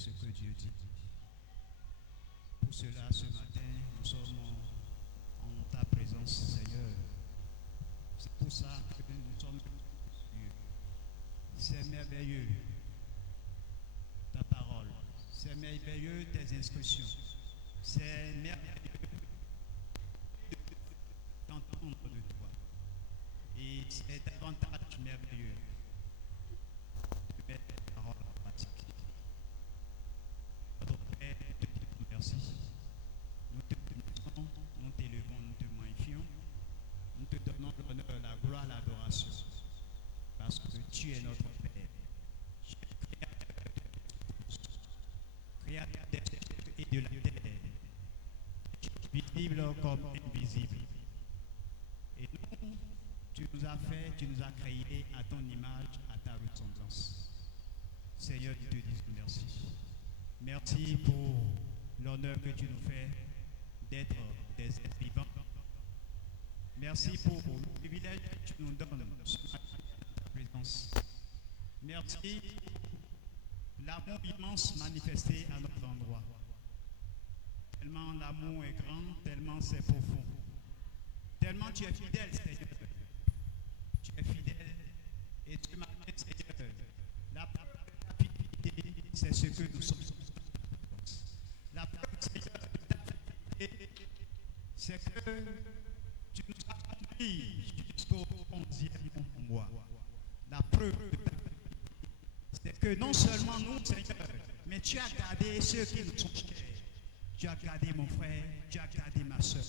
ce que Dieu dit. Pour cela, ce matin, nous sommes en ta présence, Seigneur. C'est pour ça que nous sommes Dieu. C'est merveilleux ta parole. C'est merveilleux tes instructions. C'est merveilleux d'entendre de toi. Et c'est davantage merveilleux de mettre ta parole en pratique. Notre Père, nous te disons merci. Nous te bénissons, nous t'élevons, nous te magnifions. Nous te donnons l'honneur, la gloire, l'adoration. Parce que tu es notre Père. Tu es créateur des cieux et de la terre. Visible comme invisible. Et nous, tu nous as fait, tu nous as créés à ton image, à ta ressemblance. Seigneur, nous te disons merci. Merci pour l'honneur que tu nous fais d'être des êtres vivants. Merci pour le privilège que tu nous donnes ce matin dans ta présence. Merci pour l'amour immense manifesté à notre endroit. Tellement l'amour est grand, tellement c'est profond. Tellement tu es fidèle, Seigneur. Tu es fidèle et tu m'as fait, Seigneur. La fidélité, c'est ce que nous sommes. La preuve, Seigneur, de ta fidélité, c'est que tu nous as conduits jusqu'au 11e mois. La preuve de ta fidélité, c'est que non seulement nous, Seigneur, mais tu as gardé ceux qui nous sont chers. Tu as gardé mon frère, tu as gardé ma soeur,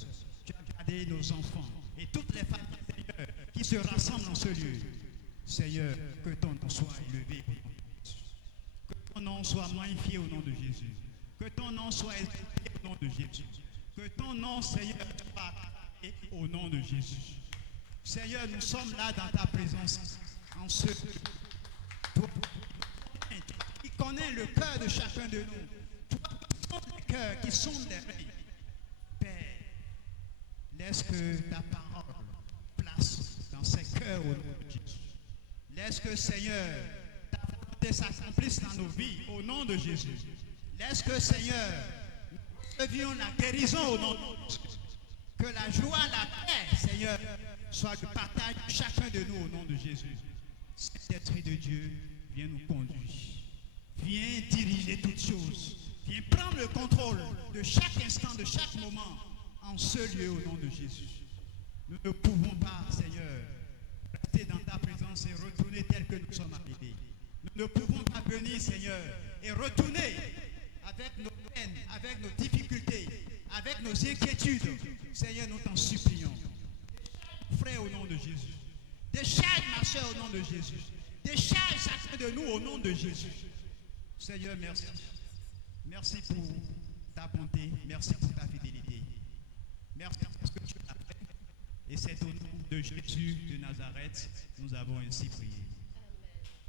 tu as gardé nos enfants et toutes les familles, Seigneur, qui se rassemblent dans ce lieu. Seigneur, que ton nom soit élevé au nom de Jésus. Que ton nom soit magnifié au nom de Jésus. Que ton nom soit exalté au nom de Jésus. Que ton nom, Seigneur, soit acclamé au nom de Jésus. Seigneur, nous sommes là dans ta présence en ce toi qui connais le cœur de chacun de nous. Toi qui sondes les cœurs, qui sondent les reins. Père, laisse que ta parole place dans ces cœurs au nom de Jésus. Laisse que, Seigneur, ta volonté s'accomplisse dans nos vies au nom de Jésus. Laisse que, Seigneur, nous recevions la guérison au nom de Jésus. Que la joie, la paix, Seigneur, soit le partage de chacun de nous au nom de Jésus. Saint-Esprit de Dieu, viens nous conduire. Viens diriger toutes choses. Viens prendre le contrôle de chaque instant, de chaque moment, en ce lieu au nom de Jésus. Nous ne pouvons pas, Seigneur, rester dans ta présence et retourner tel que nous sommes arrivés. Nous ne pouvons pas venir, Seigneur, et retourner avec nos peines, avec nos difficultés, avec nos inquiétudes. Seigneur, nous t'en supplions. Frère, au nom de Jésus. Décharge ma soeur au nom de Jésus. Décharge chacun de nous au nom de Jésus. Seigneur, merci. Merci pour ta bonté. Merci pour ta fidélité. Merci pour ce que tu as fait. Et c'est au nom de Jésus de Nazareth, nous avons ainsi prié.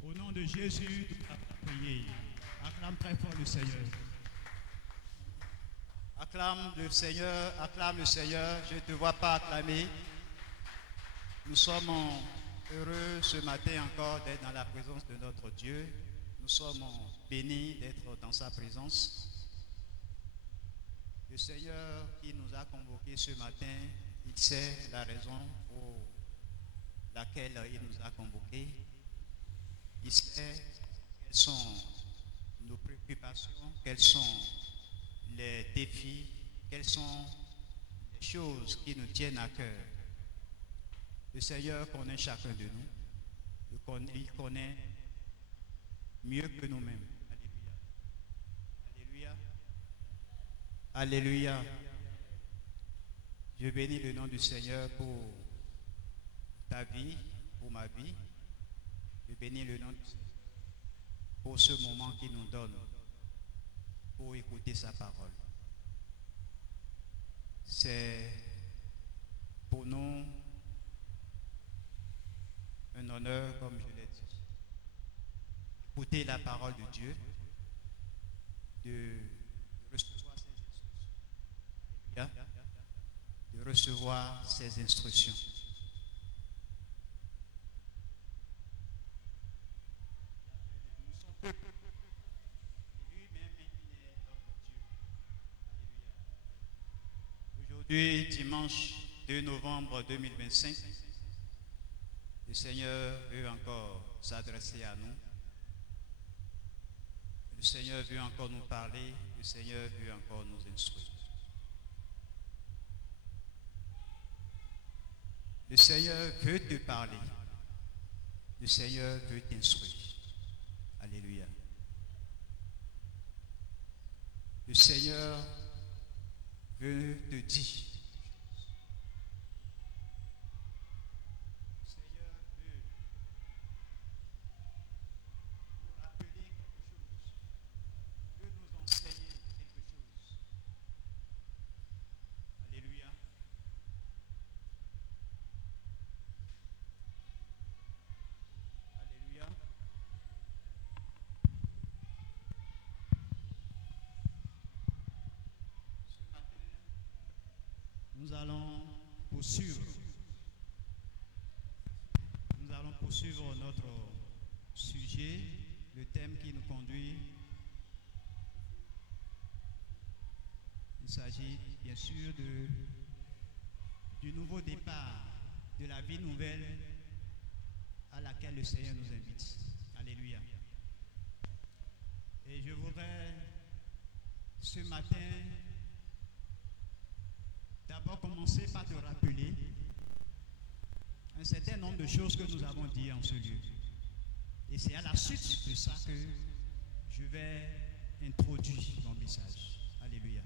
Au nom de Jésus, nous avons prié. Acclame très fort le Seigneur. Acclame le Seigneur, acclame le Seigneur. Je ne te vois pas acclamer. Nous sommes heureux ce matin encore d'être dans la présence de notre Dieu. Nous sommes bénis d'être dans sa présence. Le Seigneur qui nous a convoqués ce matin, il sait la raison pour laquelle il nous a convoqués. Il sait quelles sont nos préoccupations, quels sont les défis, quelles sont les choses qui nous tiennent à cœur. Le Seigneur connaît chacun de nous. Il connaît mieux que nous-mêmes. Alléluia. Alléluia. Alléluia. Je bénis le nom du Seigneur pour ta vie, pour ma vie. Je bénis le nom du Seigneur pour ce moment qu'il nous donne pour écouter sa parole. C'est pour nous un honneur, comme je l'ai dit, écouter la parole de Dieu, de recevoir ses instructions. De recevoir ses instructions. Lui-même dimanche 2 novembre 2025, le Seigneur veut encore s'adresser à nous. Le Seigneur veut encore nous parler. Le Seigneur veut encore nous instruire. Le Seigneur veut te parler. Le Seigneur veut t'instruire. Alléluia. Le Seigneur veut te dire. Le Seigneur veut nous rappeler quelque chose. Veut nous enseigner quelque chose. Alléluia. Alléluia. Ce matin, nous allons poursuivre. Nous allons poursuivre notre sujet, le thème qui nous conduit. Il s'agit bien sûr du nouveau départ, de la vie nouvelle à laquelle le Seigneur nous invite. Alléluia. Et je voudrais ce matin d'abord commencer par te rappeler un certain nombre de choses que nous avons dit en ce lieu. Et c'est à la suite de ça que je vais introduire mon message. Alléluia.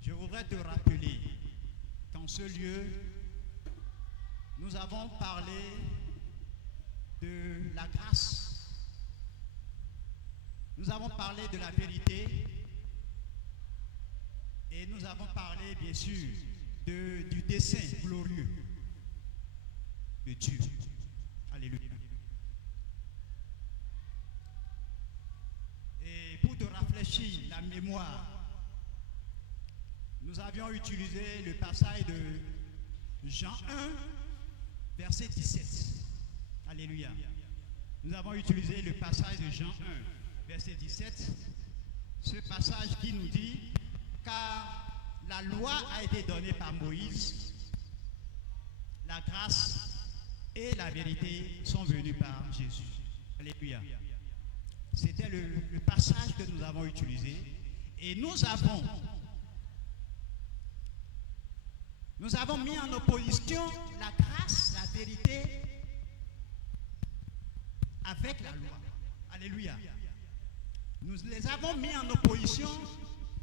Je voudrais te rappeler qu'en ce lieu, nous avons parlé de la grâce. Nous avons parlé de la vérité. Et nous avons parlé, bien sûr, du dessein glorieux de Dieu. Alléluia. Et pour te rafraîchir la mémoire, nous avions utilisé le passage de Jean 1, verset 17. Alléluia. Nous avons utilisé le passage de Jean 1, verset 17. Ce passage qui nous dit, car la loi a été donnée par Moïse, la grâce et la vérité sont venues par Jésus. Alléluia. C'était le passage que nous avons utilisé. Et nous avons mis en opposition la grâce, la vérité avec la loi. Alléluia. Nous les avons mis en opposition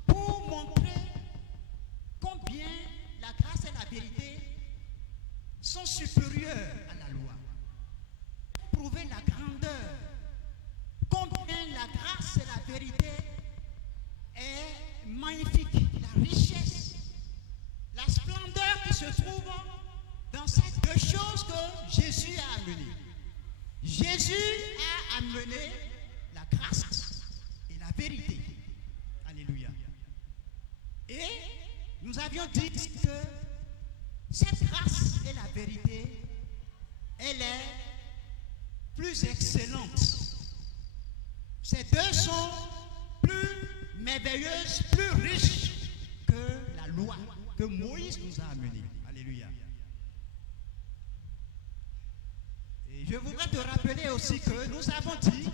pour montrer combien la grâce et la vérité sont supérieures à la loi. Prouver la grandeur, combien la grâce et la vérité est magnifique, la richesse, la splendeur qui se trouve dans ces deux choses que Jésus a amenées. Jésus a amené la grâce et la vérité. Alléluia. Et nous avions dit que cette grâce et la vérité, elle est plus excellente. Ces deux sont plus merveilleuses, plus riches que la loi que Moïse nous a amenée. Alléluia. Et je voudrais te rappeler aussi que nous avons dit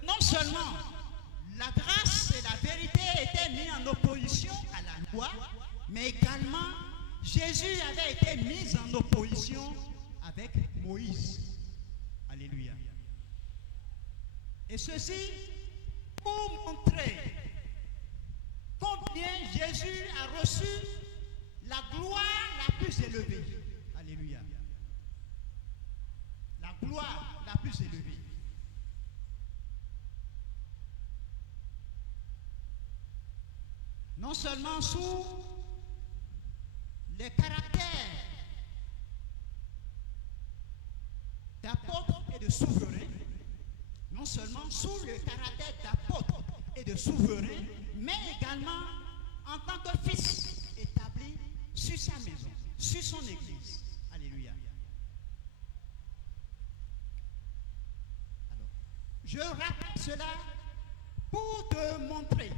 que non seulement la grâce et la vérité étaient mises en opposition à la loi, mais également Jésus avait été mis en opposition avec Moïse. Alléluia. Et ceci pour montrer combien Jésus a reçu la gloire la plus élevée. Alléluia. La gloire la plus élevée. Non seulement sous les caractères d'apôtre et de souverain, non seulement sous le caractère d'apôtre et de souverain, mais également en tant que fils établi sur sa maison, sur son église. Alléluia. Alors, je rappelle cela pour te montrer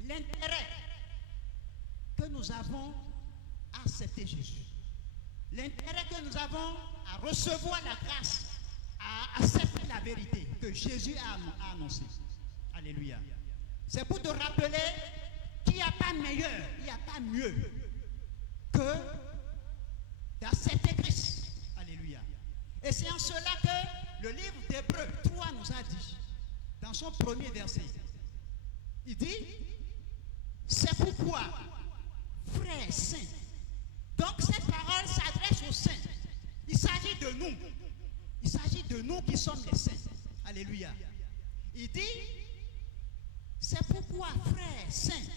l'intérêt que nous avons à accepter Jésus. L'intérêt que nous avons à recevoir la grâce, à accepter la vérité que Jésus a annoncée. Alléluia. C'est pour te rappeler qu'il n'y a pas meilleur, il n'y a pas mieux que d'accepter Christ. Alléluia. Et c'est en cela que le livre d'Hébreux 3 nous a dit, dans son premier verset, il dit, c'est pourquoi, frères saints, donc cette parole s'adresse aux saints. Il s'agit de nous. Il s'agit de nous qui sommes les saints. Alléluia. Il dit, c'est pourquoi, frères saints,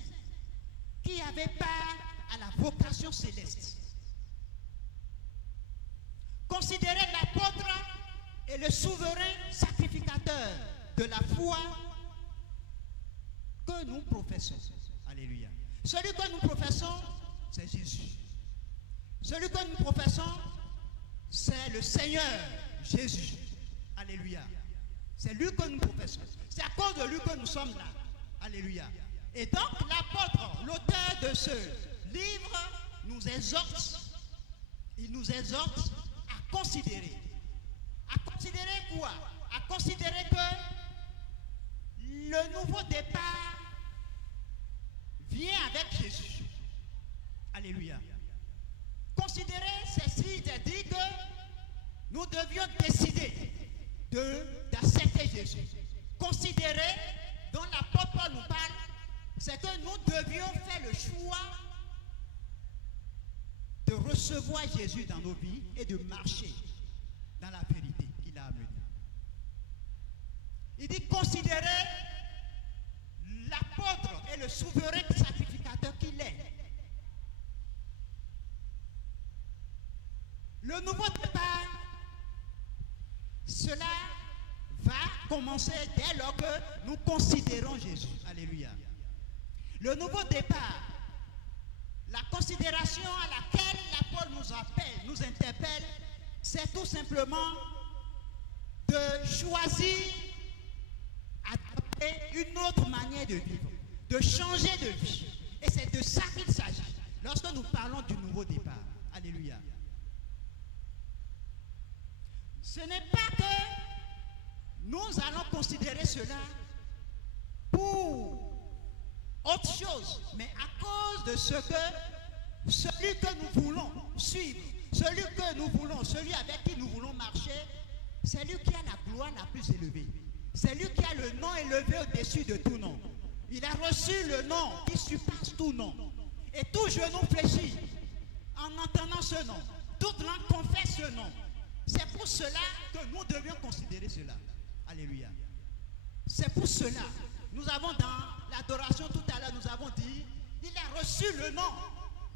qui avaient part à la vocation céleste, considérez l'apôtre et le souverain sacrificateur de la foi que nous professons. Alléluia. Celui que nous professons, c'est Jésus. Celui que nous professons, c'est le Seigneur Jésus. Alléluia. C'est lui que nous professons. C'est à cause de lui que nous sommes là. Alléluia. Et donc l'apôtre, l'auteur de ce livre, nous exhorte. Il nous exhorte à considérer. À considérer quoi? À considérer que le nouveau départ vient avec Jésus. Alléluia. Considérer, c'est-à-dire que nous devions décider d'accepter Jésus. Considérer, dont l'apôtre Paul nous parle, c'est que nous devions faire le choix de recevoir Jésus dans nos vies et de marcher dans la vérité qu'il a amenée. Il dit considérer l'apôtre et le souverain sacrificateur qu'il est. Le nouveau départ, cela va commencer dès lors que nous considérons Jésus. Alléluia. Le nouveau départ, la considération à laquelle l'apôtre nous appelle, nous interpelle, c'est tout simplement de choisir adopter une autre manière de vivre, de changer de vie. Et c'est de ça qu'il s'agit lorsque nous parlons du nouveau départ. Alléluia. Ce n'est pas que nous allons considérer cela pour autre chose, mais à cause de ce que celui que nous voulons suivre, celui que nous voulons, celui avec qui nous voulons marcher, c'est lui qui a la gloire la plus élevée. C'est lui qui a le nom élevé au-dessus de tout nom. Il a reçu le nom qui surpasse tout nom. Et tout genou fléchit en entendant ce nom. Toute langue confesse ce nom. C'est pour cela que nous devions considérer cela. Alléluia. C'est pour cela. Nous avons dans l'adoration tout à l'heure, nous avons dit, il a reçu le nom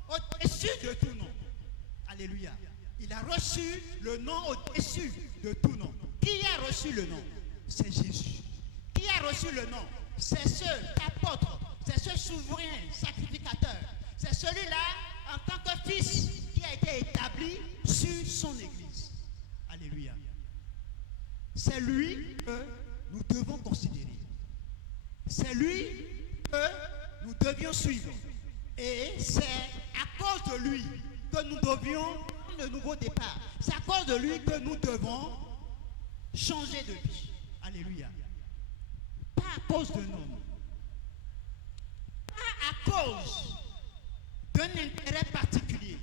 au-dessus de tout nom. Alléluia. Il a reçu le nom au-dessus de tout nom. Qui a reçu le nom? C'est Jésus. Qui a reçu le nom? C'est ce apôtre, c'est ce souverain sacrificateur. C'est celui-là, en tant que fils, qui a été établi sur son église. Alléluia. C'est lui que nous devons considérer. C'est lui que nous devions suivre. Et c'est à cause de lui que nous devions le nouveau départ. C'est à cause de lui que nous devons changer de vie. Alléluia. Pas à cause de nous. Pas à cause d'un intérêt particulier,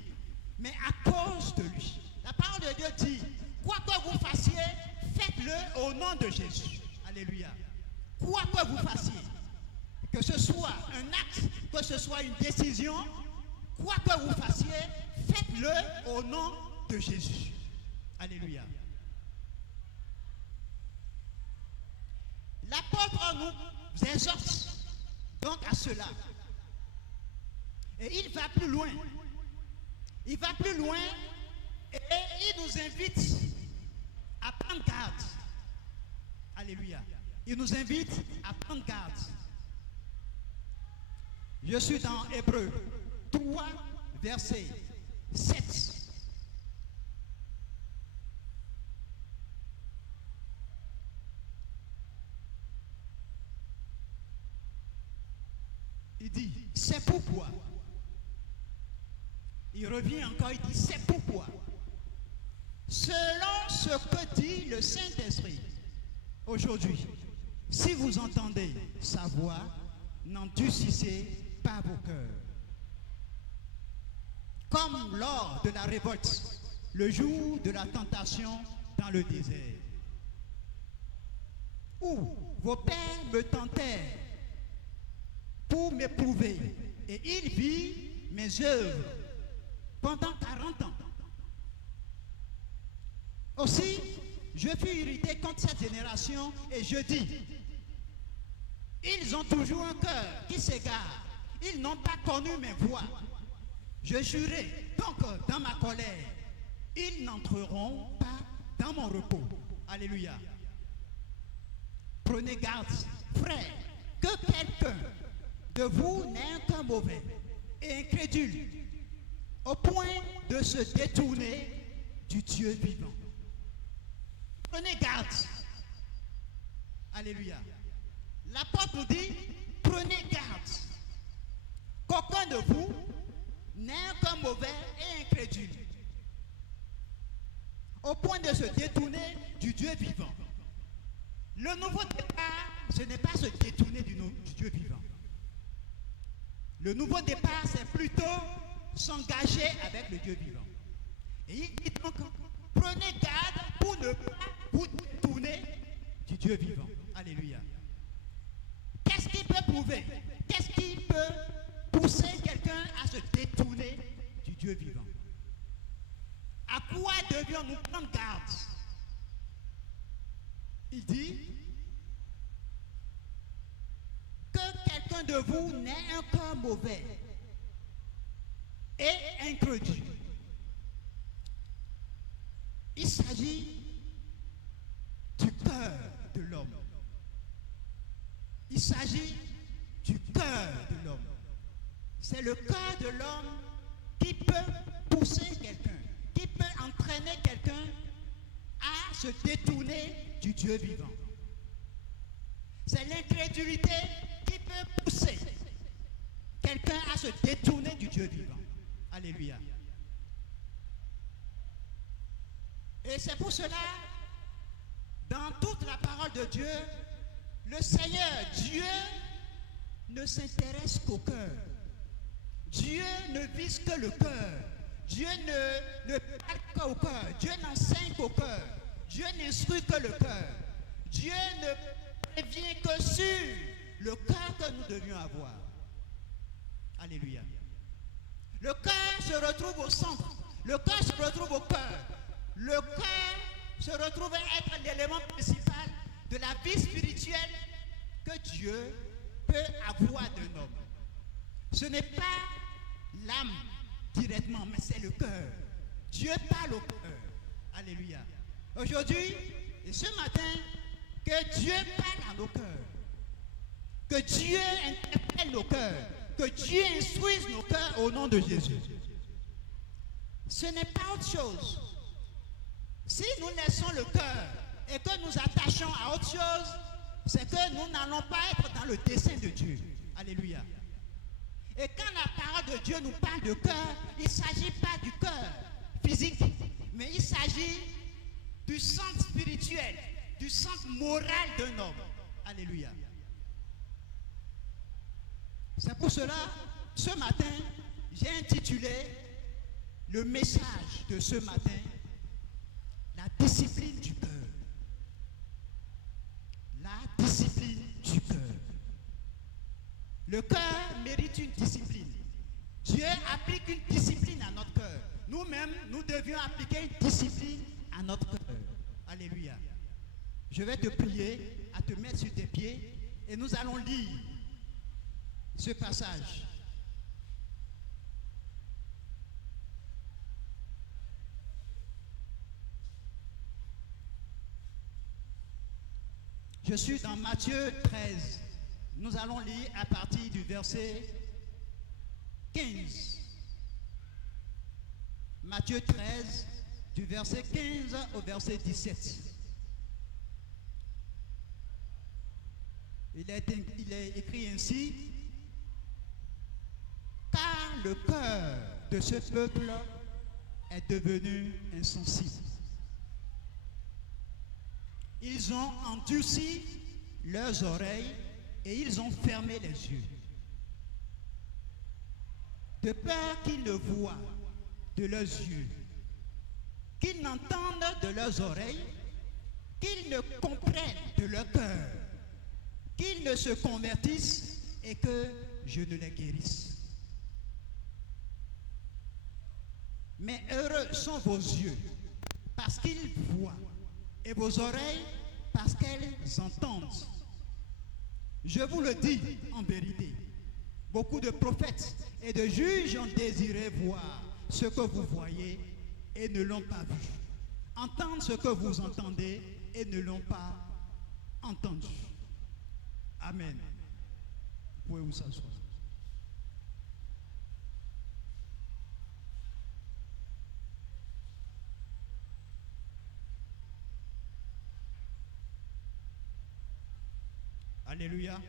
mais à cause de lui. La parole de Dieu dit, quoi que vous fassiez, faites-le au nom de Jésus. Alléluia. Quoi que vous fassiez, que ce soit un acte, que ce soit une décision, quoi que vous fassiez, faites-le au nom de Jésus. Alléluia. L'apôtre nous exhorte donc à cela. Et il va plus loin. Il va plus loin et il nous invite à prendre garde. Alléluia. Il nous invite à prendre garde. Je suis dans Hébreux 3, verset 7. Il dit, c'est pourquoi, Il revient encore, il dit, c'est pourquoi, selon ce que dit le Saint-Esprit, aujourd'hui, si vous entendez sa voix, n'endurcissez pas vos cœurs. Comme lors de la révolte, le jour de la tentation dans le désert, où vos pères me tentèrent pour m'éprouver, et il vit mes œuvres pendant 40 ans. Aussi, je fus irrité contre cette génération et je dis, ils ont toujours un cœur qui s'égare, ils n'ont pas connu mes voies. Je jurai donc dans ma colère, ils n'entreront pas dans mon repos. Alléluia. Prenez garde, frères, que quelqu'un de vous n'ait un cœur mauvais et incrédule, au point de se détourner du Dieu vivant. Prenez garde. Alléluia. L'apôtre nous dit, prenez garde qu'aucun de vous n'ait un cœur mauvais et incrédule, au point de se détourner du Dieu vivant. Le nouveau départ, ce n'est pas se détourner du Dieu vivant. Le nouveau départ, c'est plutôt s'engager avec le Dieu vivant. Et il dit donc, prenez garde pour ne pas vous détourner du Dieu vivant. Alléluia. Qu'est-ce qui peut prouver? Qu'est-ce qui peut pousser quelqu'un à se détourner du Dieu vivant? À quoi devions-nous prendre garde? Il dit que quelqu'un de vous n'ait un cœur mauvais et incrédule. Il s'agit du cœur de l'homme. Il s'agit du cœur de l'homme. C'est le cœur de l'homme qui peut pousser quelqu'un, qui peut entraîner quelqu'un à se détourner du Dieu vivant. C'est l'incrédulité qui peut pousser quelqu'un à se détourner du Dieu vivant. Alléluia. Et c'est pour cela, dans toute la parole de Dieu, le Seigneur, Dieu, ne s'intéresse qu'au cœur. Dieu ne vise que le cœur. Dieu ne parle qu'au cœur. Dieu n'enseigne qu'au cœur. Dieu n'instruit que le cœur. Dieu ne prévient que sur le cœur que nous devions avoir. Alléluia. Le cœur se retrouve au centre. Le cœur se retrouve au cœur. Le cœur se retrouve à être l'élément principal de la vie spirituelle que Dieu peut avoir d'un homme. Ce n'est pas l'âme directement, mais c'est le cœur. Dieu parle au cœur. Alléluia. Aujourd'hui et ce matin, que Dieu parle à nos cœurs. Que Dieu interpelle nos cœurs. Que Dieu instruise nos cœurs au nom de Jésus. Ce n'est pas autre chose. Si nous laissons le cœur et que nous attachons à autre chose, c'est que nous n'allons pas être dans le dessein de Dieu. Alléluia. Et quand la parole de Dieu nous parle de cœur, il ne s'agit pas du cœur physique, mais il s'agit du centre spirituel, du centre moral d'un homme. Alléluia. C'est pour cela, ce matin, j'ai intitulé le message de ce matin, la discipline du cœur. La discipline du cœur. Le cœur mérite une discipline. Dieu applique une discipline à notre cœur. Nous-mêmes, nous devions appliquer une discipline à notre cœur. Alléluia. Je vais te prier à te mettre sur tes pieds et nous allons lire ce passage. Je suis dans Matthieu 13. Nous allons lire à partir du verset 15. Matthieu 13, du verset 15 au verset 17. Il est écrit ainsi: car le cœur de ce peuple est devenu insensible. Ils ont endurci leurs oreilles et ils ont fermé les yeux, de peur qu'ils ne voient de leurs yeux, qu'ils n'entendent de leurs oreilles, qu'ils ne comprennent de leur cœur, qu'ils ne se convertissent et que je ne les guérisse. Mais heureux sont vos yeux, parce qu'ils voient, et vos oreilles, parce qu'elles entendent. Je vous le dis en vérité, beaucoup de prophètes et de juges ont désiré voir ce que vous voyez et ne l'ont pas vu, entendre ce que vous entendez et ne l'ont pas entendu. Amen. Vous pouvez vous asseoir. Alléluia.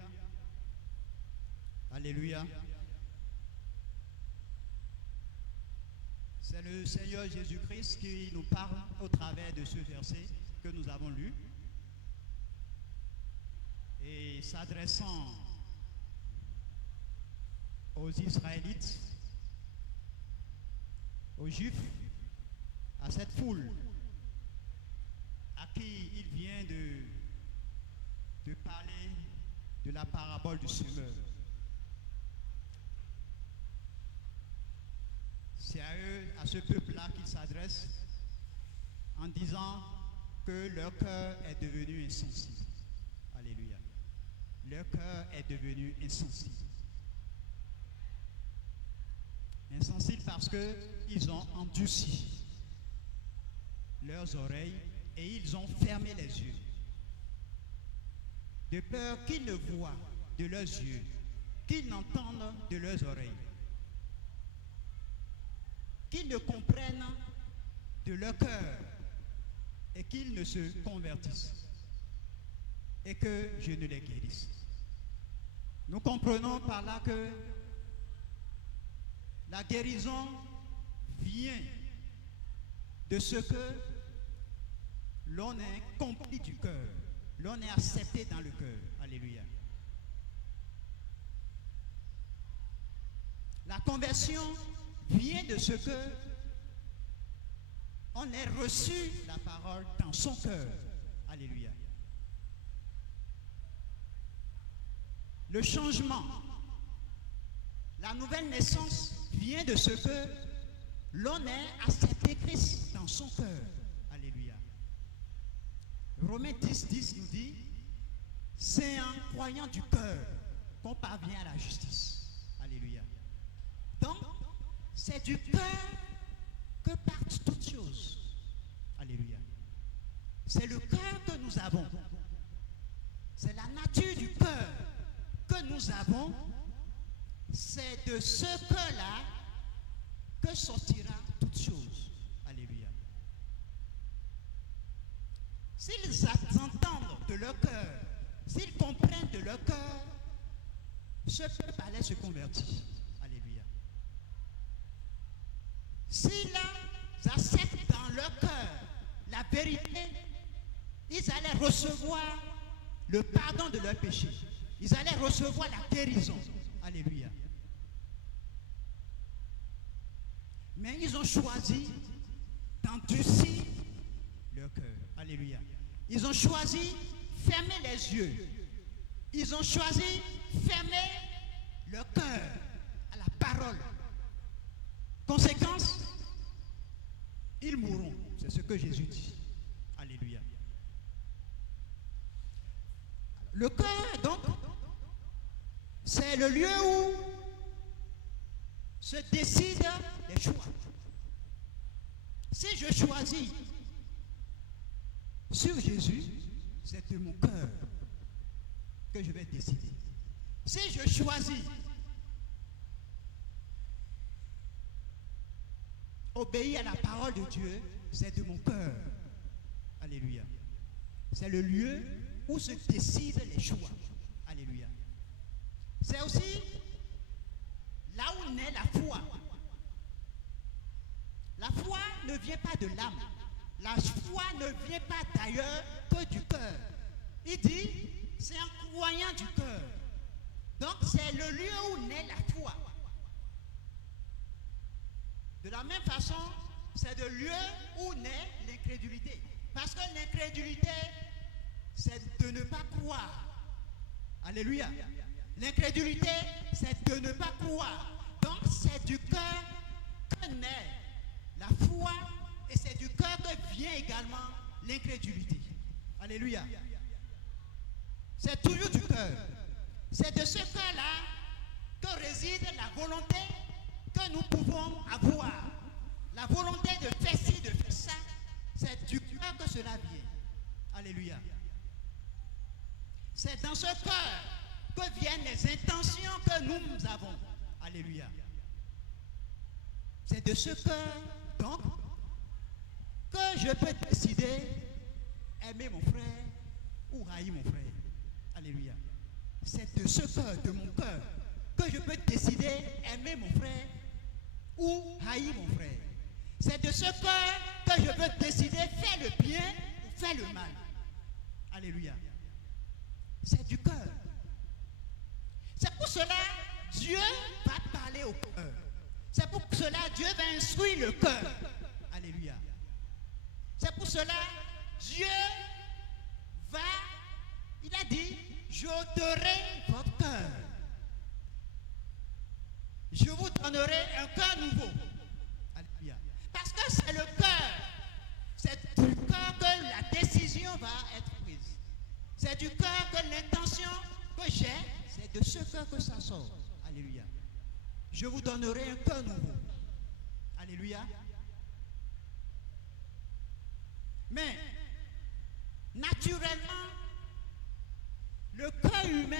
Alléluia. C'est le Seigneur Jésus-Christ qui nous parle au travers de ce verset que nous avons lu. Et s'adressant aux Israélites, aux Juifs, à cette foule à qui il vient de parler de la parabole du semeur. C'est à eux, à ce peuple-là qu'il s'adresse en disant que leur cœur est devenu insensible. Alléluia. Leur cœur est devenu insensible. Insensible parce qu'ils ont endurci leurs oreilles et ils ont fermé les yeux, de peur qu'ils ne voient de leurs yeux, qu'ils n'entendent de leurs oreilles, qu'ils ne comprennent de leur cœur et qu'ils ne se convertissent et que je ne les guérisse. Nous comprenons par là que la guérison vient de ce que l'on est compris du cœur, l'on est accepté dans le cœur. Alléluia. La conversion vient de ce que on ait reçu la parole dans son cœur. Alléluia. Le changement, la nouvelle naissance vient de ce que l'on ait accepté Christ dans son cœur. Alléluia. Romains 10 nous dit, c'est en croyant du cœur qu'on parvient à la justice. Alléluia. Donc, c'est du cœur que partent toutes choses. Alléluia. C'est le cœur que nous avons. C'est la nature du cœur que nous avons. C'est de ce cœur-là que sortira toute chose. Alléluia. S'ils entendent de leur cœur, s'ils comprennent de leur cœur, ce peuple allait se convertir. Alléluia. S'ils acceptent dans leur cœur la vérité, ils allaient recevoir le pardon de leurs péchés. Ils allaient recevoir la guérison. Alléluia. Mais ils ont choisi d'endurcir leur cœur. Alléluia. Ils ont choisi fermer les yeux. Ils ont choisi fermer leur cœur à la parole. Conséquence, ils mourront. C'est ce que Jésus dit. Alléluia. Le cœur, donc, c'est le lieu où se décident les choix. Si je choisis sur Jésus, c'est de mon cœur que je vais décider. Si je choisis obéir à la parole de Dieu, c'est de mon cœur. Alléluia. C'est le lieu où se décident les choix. Alléluia. C'est aussi là où naît la foi. ne vient pas de l'âme. La foi ne vient pas d'ailleurs que du cœur. Il dit, c'est en croyant du cœur. Donc c'est le lieu où naît la foi. De la même façon, c'est le lieu où naît l'incrédulité. Parce que l'incrédulité, c'est de ne pas croire. Alléluia. L'incrédulité, c'est de ne pas croire. Donc c'est du cœur que naît la foi et c'est du cœur que vient également l'incrédulité. Alléluia. C'est toujours du cœur. C'est de ce cœur-là que réside la volonté que nous pouvons avoir. La volonté de faire ci, de faire ça, c'est du cœur que cela vient. Alléluia. C'est dans ce cœur que viennent les intentions que nous avons. Alléluia. C'est de ce cœur, donc, que je peux décider aimer mon frère ou haïr mon frère. Alléluia. C'est de ce cœur, de mon cœur, que je peux décider aimer mon frère ou haïr mon frère. C'est de ce cœur que je peux décider faire le bien ou faire le mal. Alléluia. C'est du cœur. C'est pour cela Dieu va parler au cœur. C'est pour cela Dieu va instruire le cœur. Alléluia. C'est pour cela Dieu va, il a dit, j'ôterai votre cœur. Je vous donnerai un cœur nouveau. Alléluia. Parce que c'est le cœur. C'est du cœur que la décision va être prise. C'est du cœur que l'intention que j'ai, c'est de ce cœur que ça sort. Alléluia. Je vous donnerai un cœur nouveau. Alléluia. Mais, naturellement, le cœur humain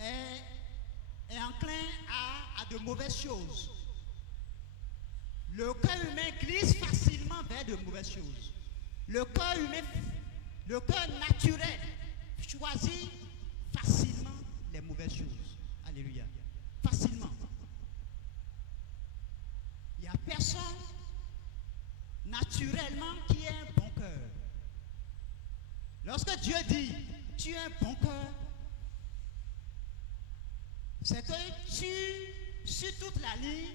est enclin à de mauvaises choses. Le cœur humain glisse facilement vers de mauvaises choses. Le cœur humain, le cœur naturel, choisit facilement les mauvaises choses. Alléluia. Facilement. Il n'y a personne naturellement qui ait un bon cœur. Lorsque Dieu dit tu as un bon cœur, c'est que tu, sur toute la ligne,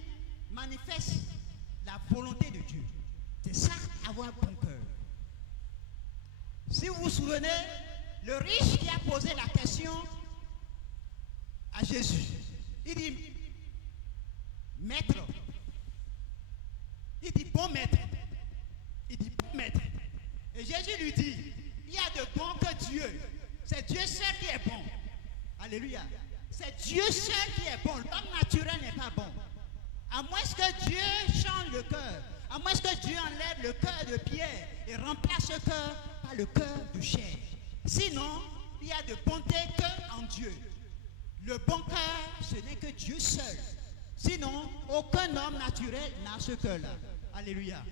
manifestes la volonté de Dieu. C'est ça, avoir un bon cœur. Si vous vous souvenez, le riche qui a posé la question à Jésus, il dit, maître, il dit, bon maître, il dit, bon maître. Et Jésus lui dit, il y a de bon que Dieu. C'est Dieu seul qui est bon. Alléluia. C'est Dieu seul qui est bon. L'homme naturel n'est pas bon. À moins que Dieu change le cœur. À moins que Dieu enlève le cœur de pierre et remplace ce cœur par le cœur de chair. Sinon, il y a de bonté qu'en Dieu. Le bon cœur, ce n'est que Dieu seul. Sinon, aucun homme naturel n'a ce cœur-là. Alléluia.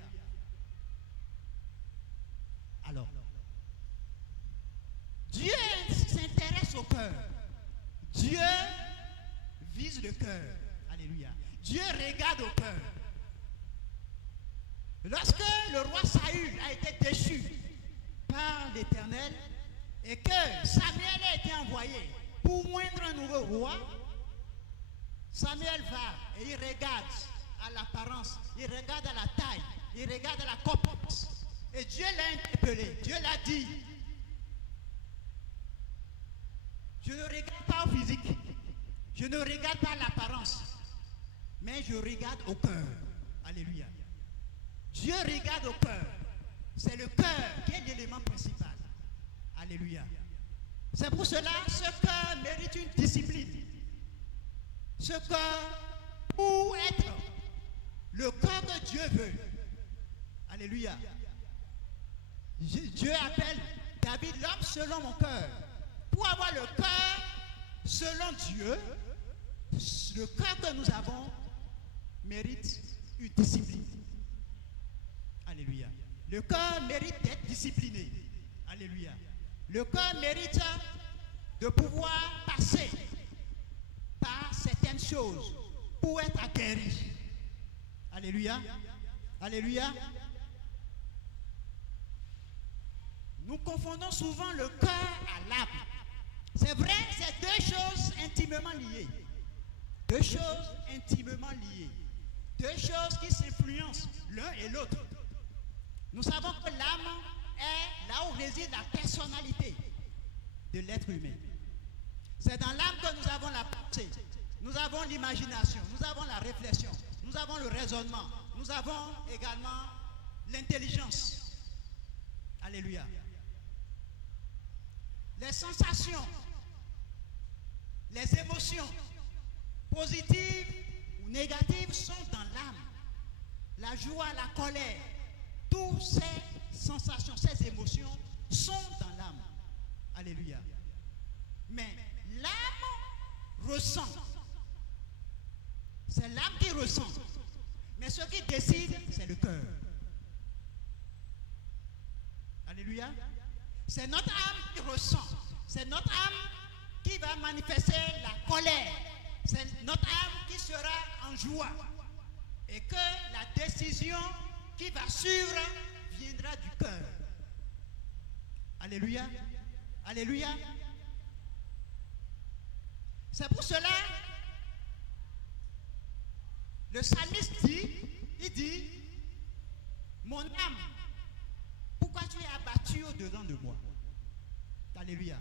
Alors, Dieu s'intéresse au cœur. Dieu vise le cœur. Alléluia. Dieu regarde au cœur. Lorsque le roi Saül a été déchu par l'Éternel et que Samuel a été envoyé pour moindre un nouveau roi, Samuel va et il regarde à l'apparence, il regarde à la taille, il regarde à la corpulence. Et Dieu l'a interpellé. Dieu l'a dit, je ne regarde pas au physique, je ne regarde pas l'apparence, mais je regarde au cœur. Alléluia. Dieu regarde au cœur. C'est le cœur qui est l'élément principal. Alléluia. C'est pour cela que ce cœur mérite une discipline. Ce cœur, pour être le cœur que Dieu veut. Alléluia. Dieu appelle David l'homme selon mon cœur. Pour avoir le cœur selon Dieu, le cœur que nous avons mérite une discipline. Alléluia. Le cœur mérite d'être discipliné. Alléluia. Le cœur mérite de pouvoir passer par certaines choses pour être guéri. Alléluia. Alléluia. Nous confondons souvent le cœur à l'âme. C'est vrai, c'est deux choses intimement liées. Deux choses intimement liées. Deux choses qui s'influencent l'un et l'autre. Nous savons que l'âme est là où réside la personnalité de l'être humain. C'est dans l'âme que nous avons la pensée, nous avons l'imagination, nous avons la réflexion, nous avons le raisonnement, nous avons également l'intelligence. Alléluia. Les sensations, les émotions, positives ou négatives, sont dans l'âme. La joie, la colère, toutes ces sensations, ces émotions sont dans l'âme. Alléluia. Mais l'âme ressent. C'est l'âme qui ressent. Mais ce qui décide, c'est le cœur. Alléluia. C'est notre âme qui ressent. C'est notre âme qui va manifester la colère. C'est notre âme qui sera en joie. Et que la décision qui va suivre viendra du cœur. Alléluia. Alléluia. C'est pour cela, le psalmiste dit, il dit, mon âme, pourquoi tu es abattu au-dedans de moi? Alléluia.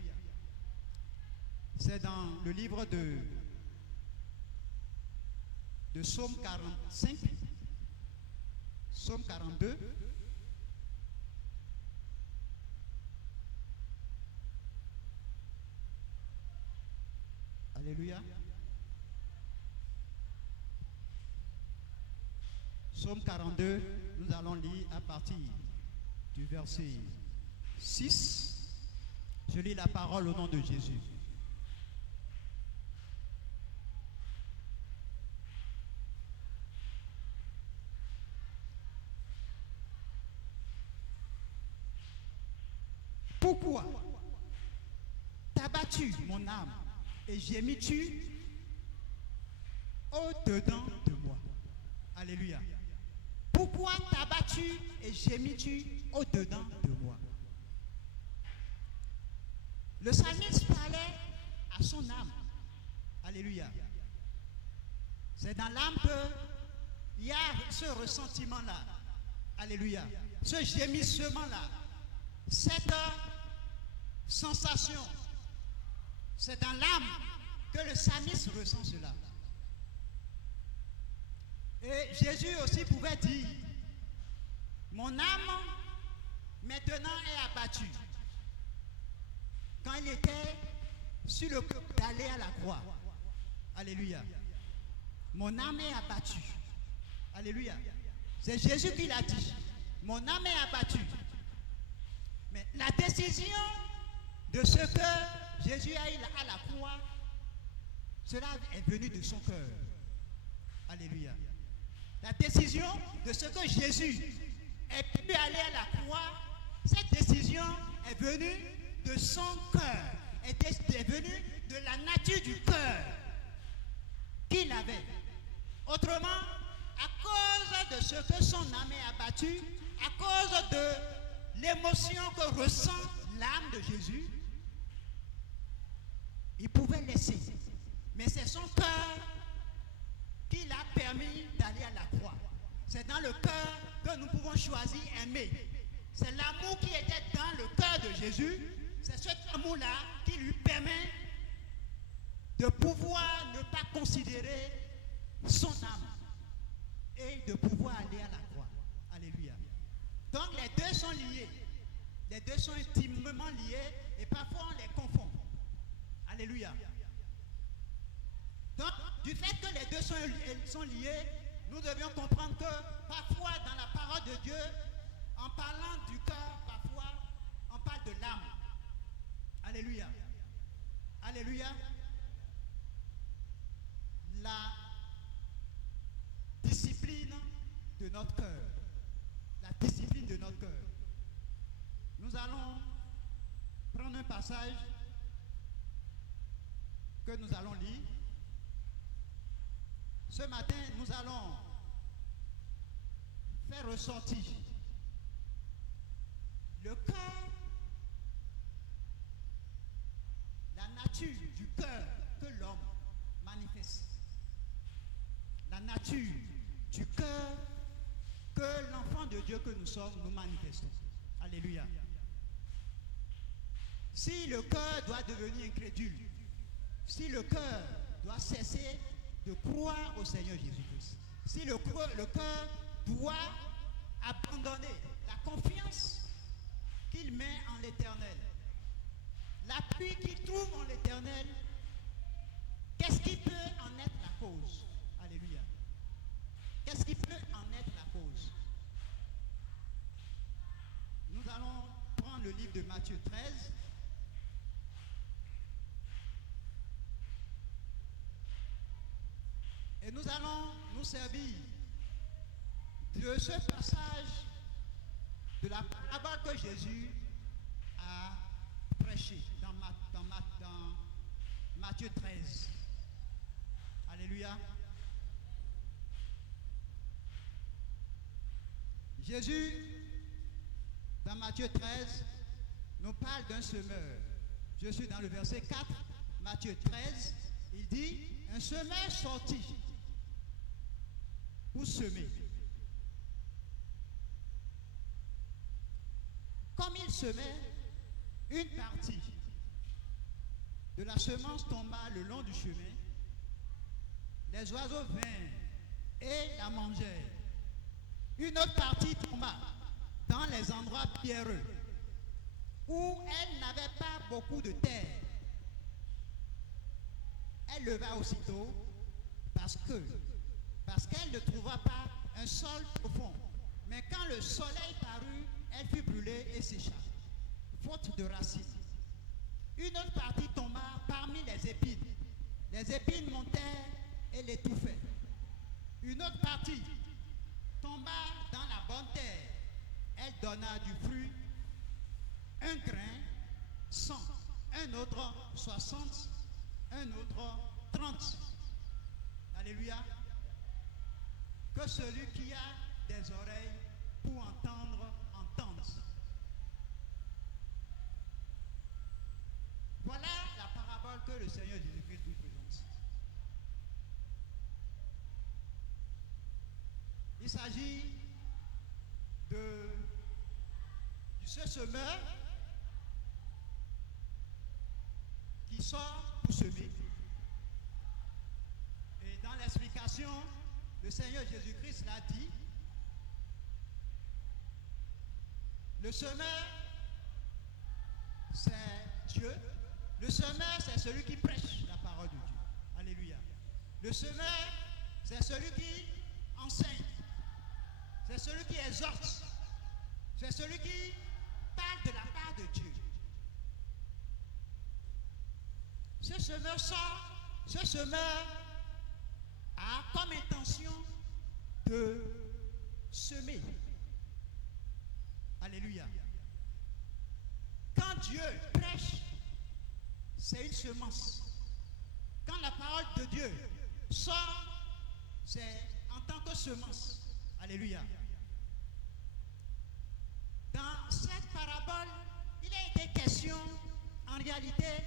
C'est dans le livre de Psaume 45, Psaume 42. Alléluia. Psaume 42, nous allons lire à partir du verset 6. Je lis la parole au nom de Jésus. Pourquoi t'as-tu mon âme et gémis-tu au-dedans de moi? Alléluia. Pourquoi t'as-tu et gémis-tu au-dedans de moi? Le psalmiste parlait à son âme. Alléluia. C'est dans l'âme qu'il y a ce ressentiment-là. Alléluia. Ce gémissement-là. Cette sensation. C'est dans l'âme que le psalmiste ressent cela. Et Jésus aussi pouvait dire, mon âme maintenant est abattue. Quand il était sur le coup d'aller à la croix. Alléluia. Mon âme est abattue. Alléluia. C'est Jésus qui l'a dit. Mon âme est abattue. Mais la décision de ce que Jésus a eu à la croix, cela est venu de son cœur. Alléluia. La décision de ce que Jésus ait pu aller à la croix, cette décision est venue de son cœur, est venue de la nature du cœur qu'il avait. Autrement, à cause de ce que son âme est abattue, à cause de l'émotion que ressent l'âme de Jésus, il pouvait laisser. Mais c'est son cœur qui l'a permis d'aller à la croix. C'est dans le cœur que nous pouvons choisir aimer. C'est l'amour qui était dans le cœur de Jésus. C'est cet amour-là qui lui permet de pouvoir ne pas considérer son âme et de pouvoir aller à la croix. Alléluia. Donc les deux sont liés. Les deux sont intimement liés et parfois on les confond. Alléluia. Donc, du fait que les deux sont liés, nous devions comprendre que parfois dans la parole de Dieu, en parlant du cœur, parfois on parle de l'âme. Alléluia. Alléluia. La discipline de notre cœur. La discipline de notre cœur. Nous allons prendre un passage que nous allons lire. Ce matin, nous allons fait ressortir le cœur, la nature du cœur que l'homme manifeste. La nature du cœur que l'enfant de Dieu que nous sommes, nous manifestons. Alléluia. Si le cœur doit devenir incrédule, si le cœur doit cesser de croire au Seigneur Jésus-Christ, si le cœur doit abandonner la confiance qu'il met en l'Éternel, l'appui qu'il trouve en l'Éternel, qu'est-ce qui peut en être la cause? Alléluia. Qu'est-ce qui peut en être la cause? Nous allons prendre le livre de Matthieu 13. Et nous allons nous servir de ce passage de la parabole que Jésus a prêché dans Matthieu 13. Alléluia. Jésus, dans Matthieu 13, nous parle d'un semeur. Je suis dans le verset 4, Matthieu 13, il dit, un semeur sortit pour semer. Comme il semait, une partie de la semence tomba le long du chemin. Les oiseaux vinrent et la mangèrent. Une autre partie tomba dans les endroits pierreux, où elle n'avait pas beaucoup de terre. Elle leva aussitôt parce qu'elle ne trouva pas un sol profond. Mais quand le soleil parut, elle fut brûlée et sécha, faute de racines. Une autre partie tomba parmi les épines. Les épines montèrent et l'étouffaient. Une autre partie tomba dans la bonne terre. Elle donna du fruit, un grain, 100, un autre 60, un autre 30. Alléluia. Que celui qui a des oreilles pour entendre, entende. Voilà la parabole que le Seigneur Jésus-Christ nous présente. Il s'agit de ce semeur qui sort pour semer. Et dans l'explication, le Seigneur Jésus-Christ l'a dit. Le semeur, c'est Dieu. Le semeur, c'est celui qui prêche la parole de Dieu. Alléluia. Le semeur, c'est celui qui enseigne. C'est celui qui exhorte. C'est celui qui parle de la part de Dieu. Ce semeur sort, ce semeur a comme intention de semer. Alléluia. Quand Dieu prêche, c'est une semence. Quand la parole de Dieu sort, c'est en tant que semence. Alléluia. Dans cette parabole, il a été question, en réalité,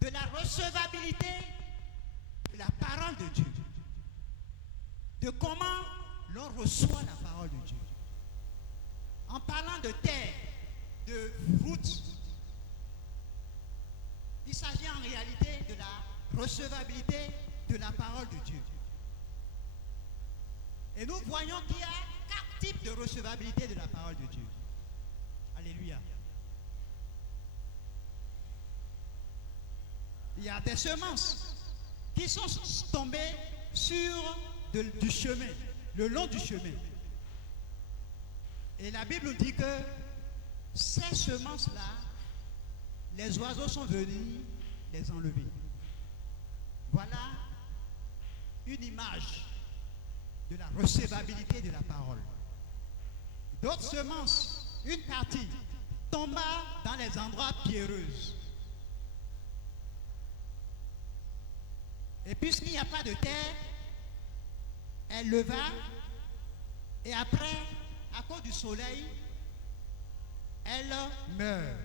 de la recevabilité de la parole de Dieu. De comment l'on reçoit la parole de Dieu. En parlant de terre, de route, il s'agit en réalité de la recevabilité de la parole de Dieu. Et nous voyons qu'il y a 4 types de recevabilité de la parole de Dieu. Alléluia. Il y a des semences qui sont tombées sur du chemin, le long du chemin. Et la Bible nous dit que ces semences-là, les oiseaux sont venus les enlever. Voilà une image de la recevabilité de la parole. D'autres semences, une partie, tomba dans les endroits pierreux. Et puisqu'il n'y a pas de terre, elle leva et après, à cause du soleil, elle meurt.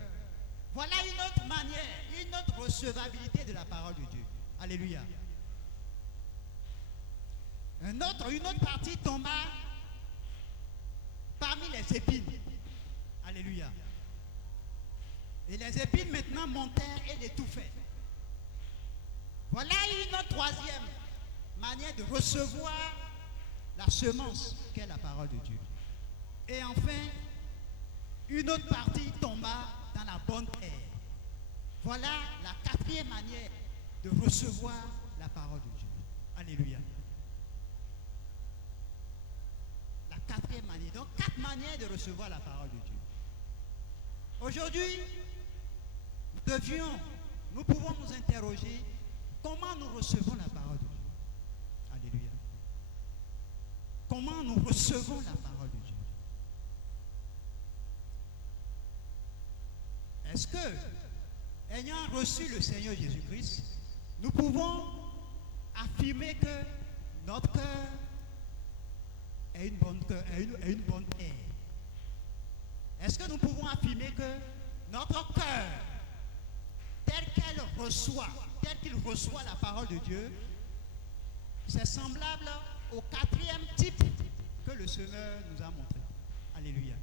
Voilà une autre manière, une autre recevabilité de la parole de Dieu. Alléluia. Une autre partie tomba parmi les épines. Alléluia. Et les épines maintenant montèrent et l'étouffaient. Voilà une autre troisième manière de recevoir la semence qu'est la parole de Dieu. Et enfin, une autre partie tomba dans la bonne terre. Voilà la quatrième manière de recevoir la parole de Dieu. Alléluia. La quatrième manière. Donc, 4 manières de recevoir la parole de Dieu. Aujourd'hui, nous pouvons nous interroger comment nous recevons la parole de Dieu. Alléluia. Comment nous recevons la parole de Dieu. Est-ce que, ayant reçu le Seigneur Jésus-Christ, nous pouvons affirmer que notre cœur est une bonne terre? Est-ce que nous pouvons affirmer que notre cœur, tel qu'il reçoit la parole de Dieu, c'est semblable au 4e type que le Seigneur nous a montré? Alléluia.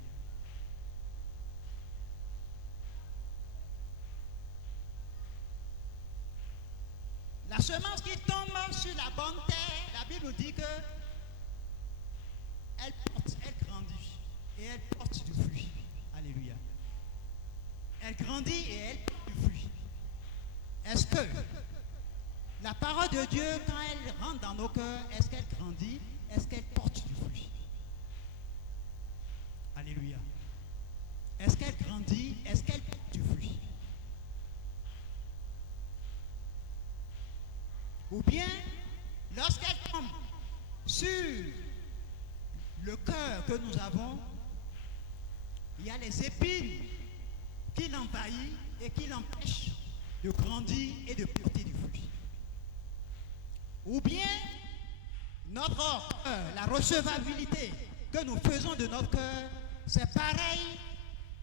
La semence qui tombe sur la bonne terre, la Bible nous dit que elle grandit et elle porte du fruit. Alléluia. Elle grandit et elle porte du fruit. Est-ce que la parole de Dieu, quand elle rentre dans nos cœurs, est-ce qu'elle grandit? Est-ce qu'elle porte du fruit? Alléluia. Est-ce qu'elle grandit? Est-ce qu'elle porte du fruit? Ou bien, lorsqu'elle tombe sur le cœur que nous avons, il y a les épines qui l'envahissent et qui l'empêchent de grandir et de porter du fruit. Ou bien, notre cœur, la recevabilité que nous faisons de notre cœur, c'est pareil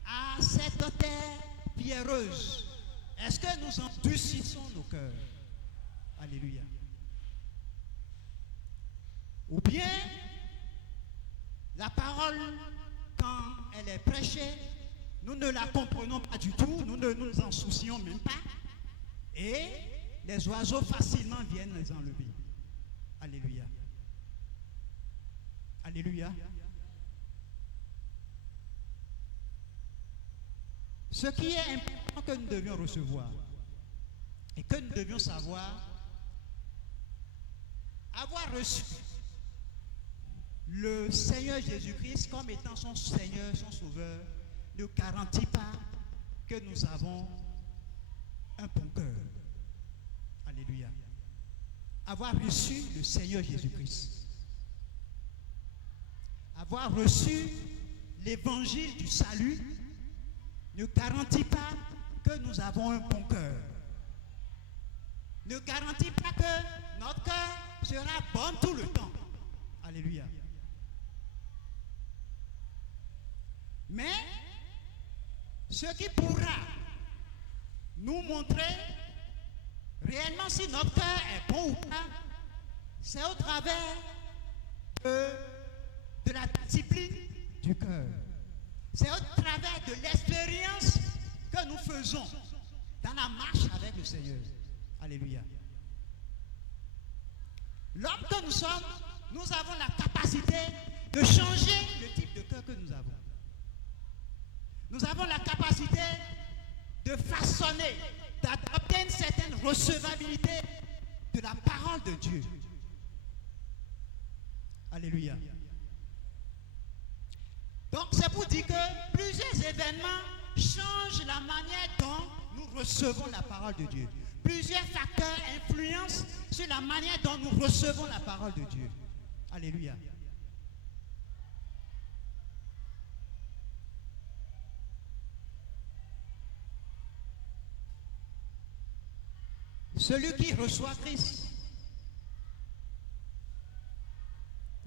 à cette terre pierreuse. Est-ce que nous endurcissons nos cœurs? Alléluia. Ou bien, la parole, quand elle est prêchée, nous ne la comprenons pas du tout, nous ne nous en soucions même pas, et les oiseaux facilement viennent les enlever. Alléluia. Alléluia. Ce qui est important que nous devions recevoir et que nous devions savoir, avoir reçu le Seigneur Jésus-Christ comme étant son Seigneur, son Sauveur, ne garantit pas que nous avons un bon cœur. Alléluia. Avoir reçu le Seigneur Jésus-Christ, avoir reçu l'évangile du salut, ne garantit pas que nous avons un bon cœur. Ne garantit pas que notre cœur sera bon tout le temps. Alléluia. Mais ce qui pourra nous montrer réellement si notre cœur est bon ou pas, c'est au travers de la discipline du cœur. C'est au travers de l'expérience que nous faisons dans la marche avec le Seigneur. Alléluia. L'homme que nous sommes, nous avons la capacité de changer le type de cœur que nous avons. Nous avons la capacité de façonner, d'adopter une certaine recevabilité de la parole de Dieu. Alléluia. Donc c'est pour dire que plusieurs événements changent la manière dont nous recevons la parole de Dieu. Plusieurs facteurs influencent sur la manière dont nous recevons la parole de Dieu. Alléluia. Celui qui reçoit Christ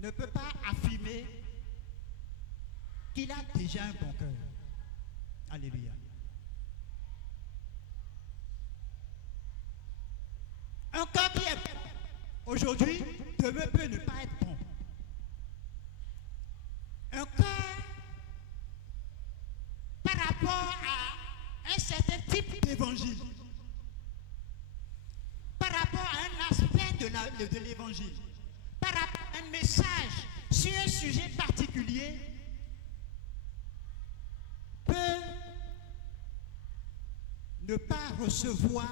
ne peut pas affirmer qu'il a déjà un bon cœur. Alléluia. Un cœur qui est bon aujourd'hui demain peut ne pas être bon. Un cœur par rapport à un certain type d'évangile, par rapport à un aspect de l'évangile, par rapport à un message sur un sujet particulier, peut ne pas recevoir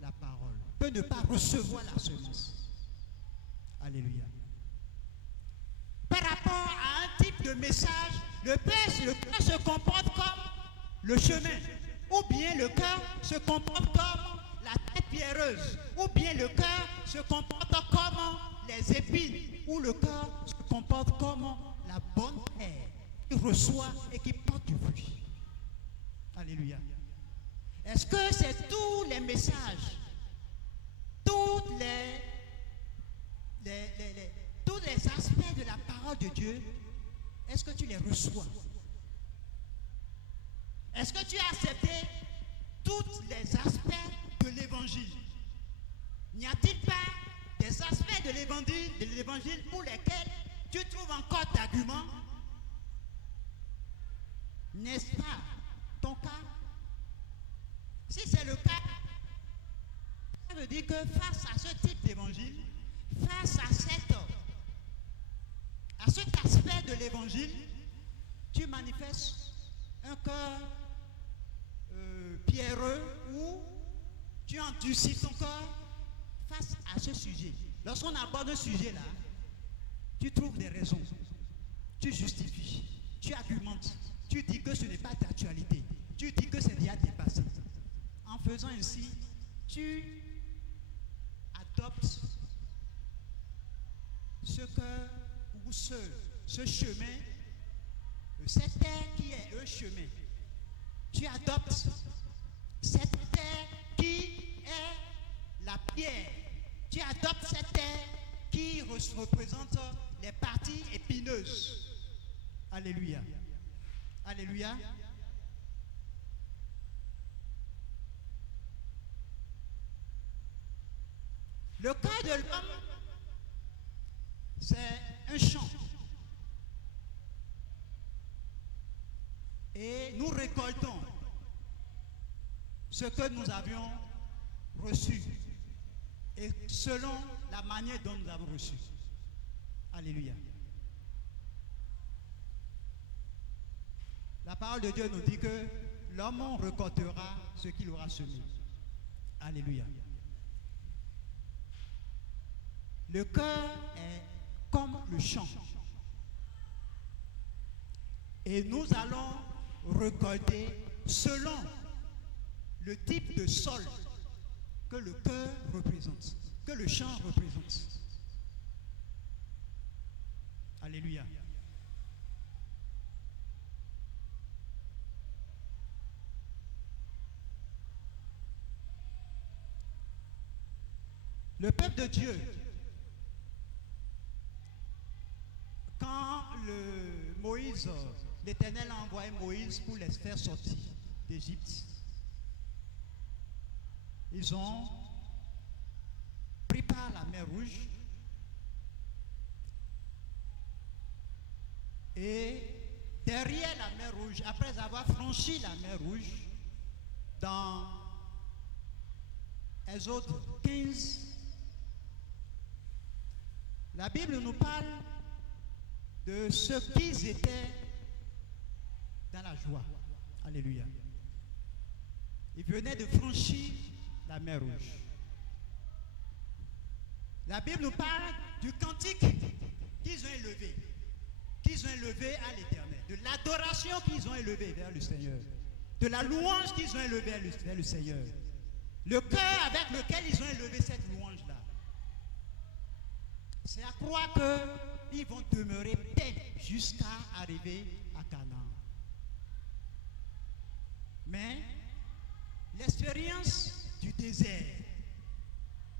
la parole, peut ne pas recevoir la semence. Alléluia. Par rapport à un type de message, le cœur se comporte comme le chemin, ou bien le cœur se comporte comme la tête pierreuse, ou bien le cœur se comporte comme les épines, ou le cœur se comporte comme la bonne terre qui reçoit et qui porte du fruit. Alléluia. Est-ce que c'est tous les messages, tous les aspects de la parole de Dieu, est-ce que tu les reçois? Est-ce que tu as accepté tous les aspects de l'évangile? N'y a-t-il pas des aspects de l'évangile pour lesquels tu trouves encore d'arguments? N'est-ce pas ton cas? Si c'est le cas, ça veut dire que face à ce type d'évangile, face à cet aspect de l'évangile, tu manifestes un cœur pierreux ou tu endurcis ton cœur face à ce sujet. Lorsqu'on aborde un sujet là, tu trouves des raisons, tu justifies, tu argumentes, tu dis que ce n'est pas d'actualité, tu dis que c'est déjà dépassé. En faisant ainsi, tu adoptes ce cœur ou ce chemin, cette terre qui est un chemin. Tu adoptes cette terre qui est la pierre. Tu adoptes cette terre qui représente les parties épineuses. Alléluia. Alléluia. Le cœur de l'homme, c'est un champ. Et nous récoltons ce que nous avions reçu. Et selon la manière dont nous avons reçu. Alléluia. La parole de Dieu nous dit que l'homme récoltera ce qu'il aura semé. Alléluia. Le cœur est comme le champ. Et nous allons récolter selon le type de sol que le cœur représente, que le champ représente. Alléluia. Le peuple de Dieu, quand l'Éternel a envoyé Moïse pour les faire sortir d'Égypte, ils ont pris par la mer Rouge et derrière la mer Rouge, après avoir franchi la mer Rouge, dans Exode 15, la Bible nous parle de ce qu'ils étaient dans la joie. Alléluia. Ils venaient de franchir la mer Rouge. La Bible nous parle du cantique qu'ils ont élevé à l'Éternel, de l'adoration qu'ils ont élevée vers le Seigneur, de la louange qu'ils ont élevée vers le Seigneur, le cœur avec lequel ils ont élevé cette louange-là. C'est à croire qu'ils vont demeurer paix jusqu'à arriver à Canaan. Mais l'expérience du désert,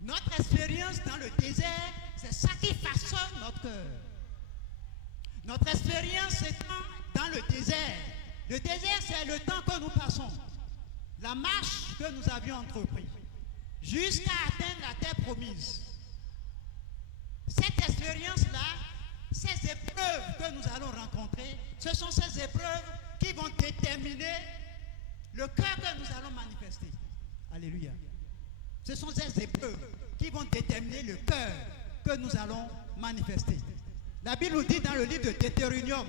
notre expérience dans le désert, c'est ça qui façonne notre cœur. Notre expérience étant dans le désert. Le désert, c'est le temps que nous passons. La marche que nous avions entreprise jusqu'à atteindre la terre promise. Cette expérience-là, ces épreuves que nous allons rencontrer, ce sont ces épreuves qui vont déterminer le cœur que nous allons manifester. Alléluia. Ce sont ces épreuves qui vont déterminer le cœur que nous allons manifester. La Bible nous dit dans le livre de Deutéronome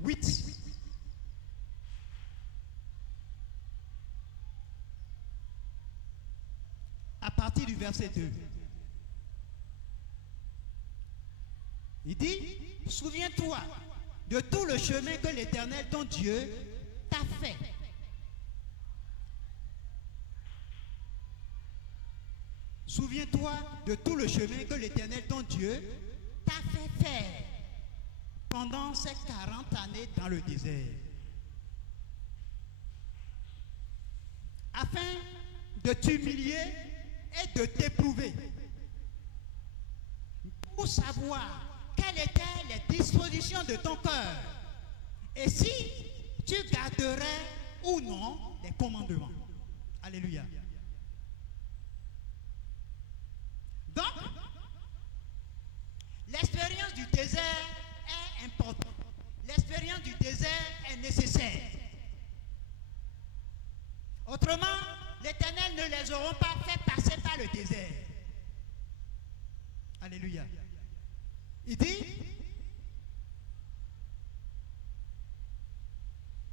8, à partir du verset 2. Il dit, souviens-toi de tout le chemin que l'Éternel, ton Dieu, t'a fait. Souviens-toi de tout le chemin que l'Éternel, ton Dieu, t'a fait faire pendant ces 40 années dans le désert. Afin de t'humilier et de t'éprouver pour savoir quelles étaient les dispositions de ton cœur et si tu garderais ou non les commandements. Alléluia. Donc, l'expérience du désert est importante. L'expérience du désert est nécessaire. Autrement, l'Éternel ne les aura pas fait passer par le désert. Alléluia. Il dit,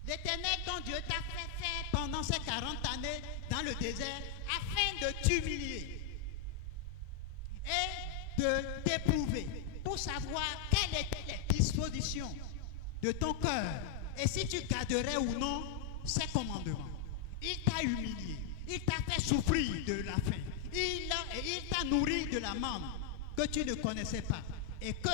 l'Éternel, ton Dieu, t'a fait faire pendant ces 40 années dans le désert afin de t'humilier et de t'éprouver pour savoir quelles étaient les dispositions de ton cœur et si tu garderais ou non ses commandements. Il t'a humilié, il t'a fait souffrir de la faim, il t'a nourri de la manne que tu ne connaissais pas et que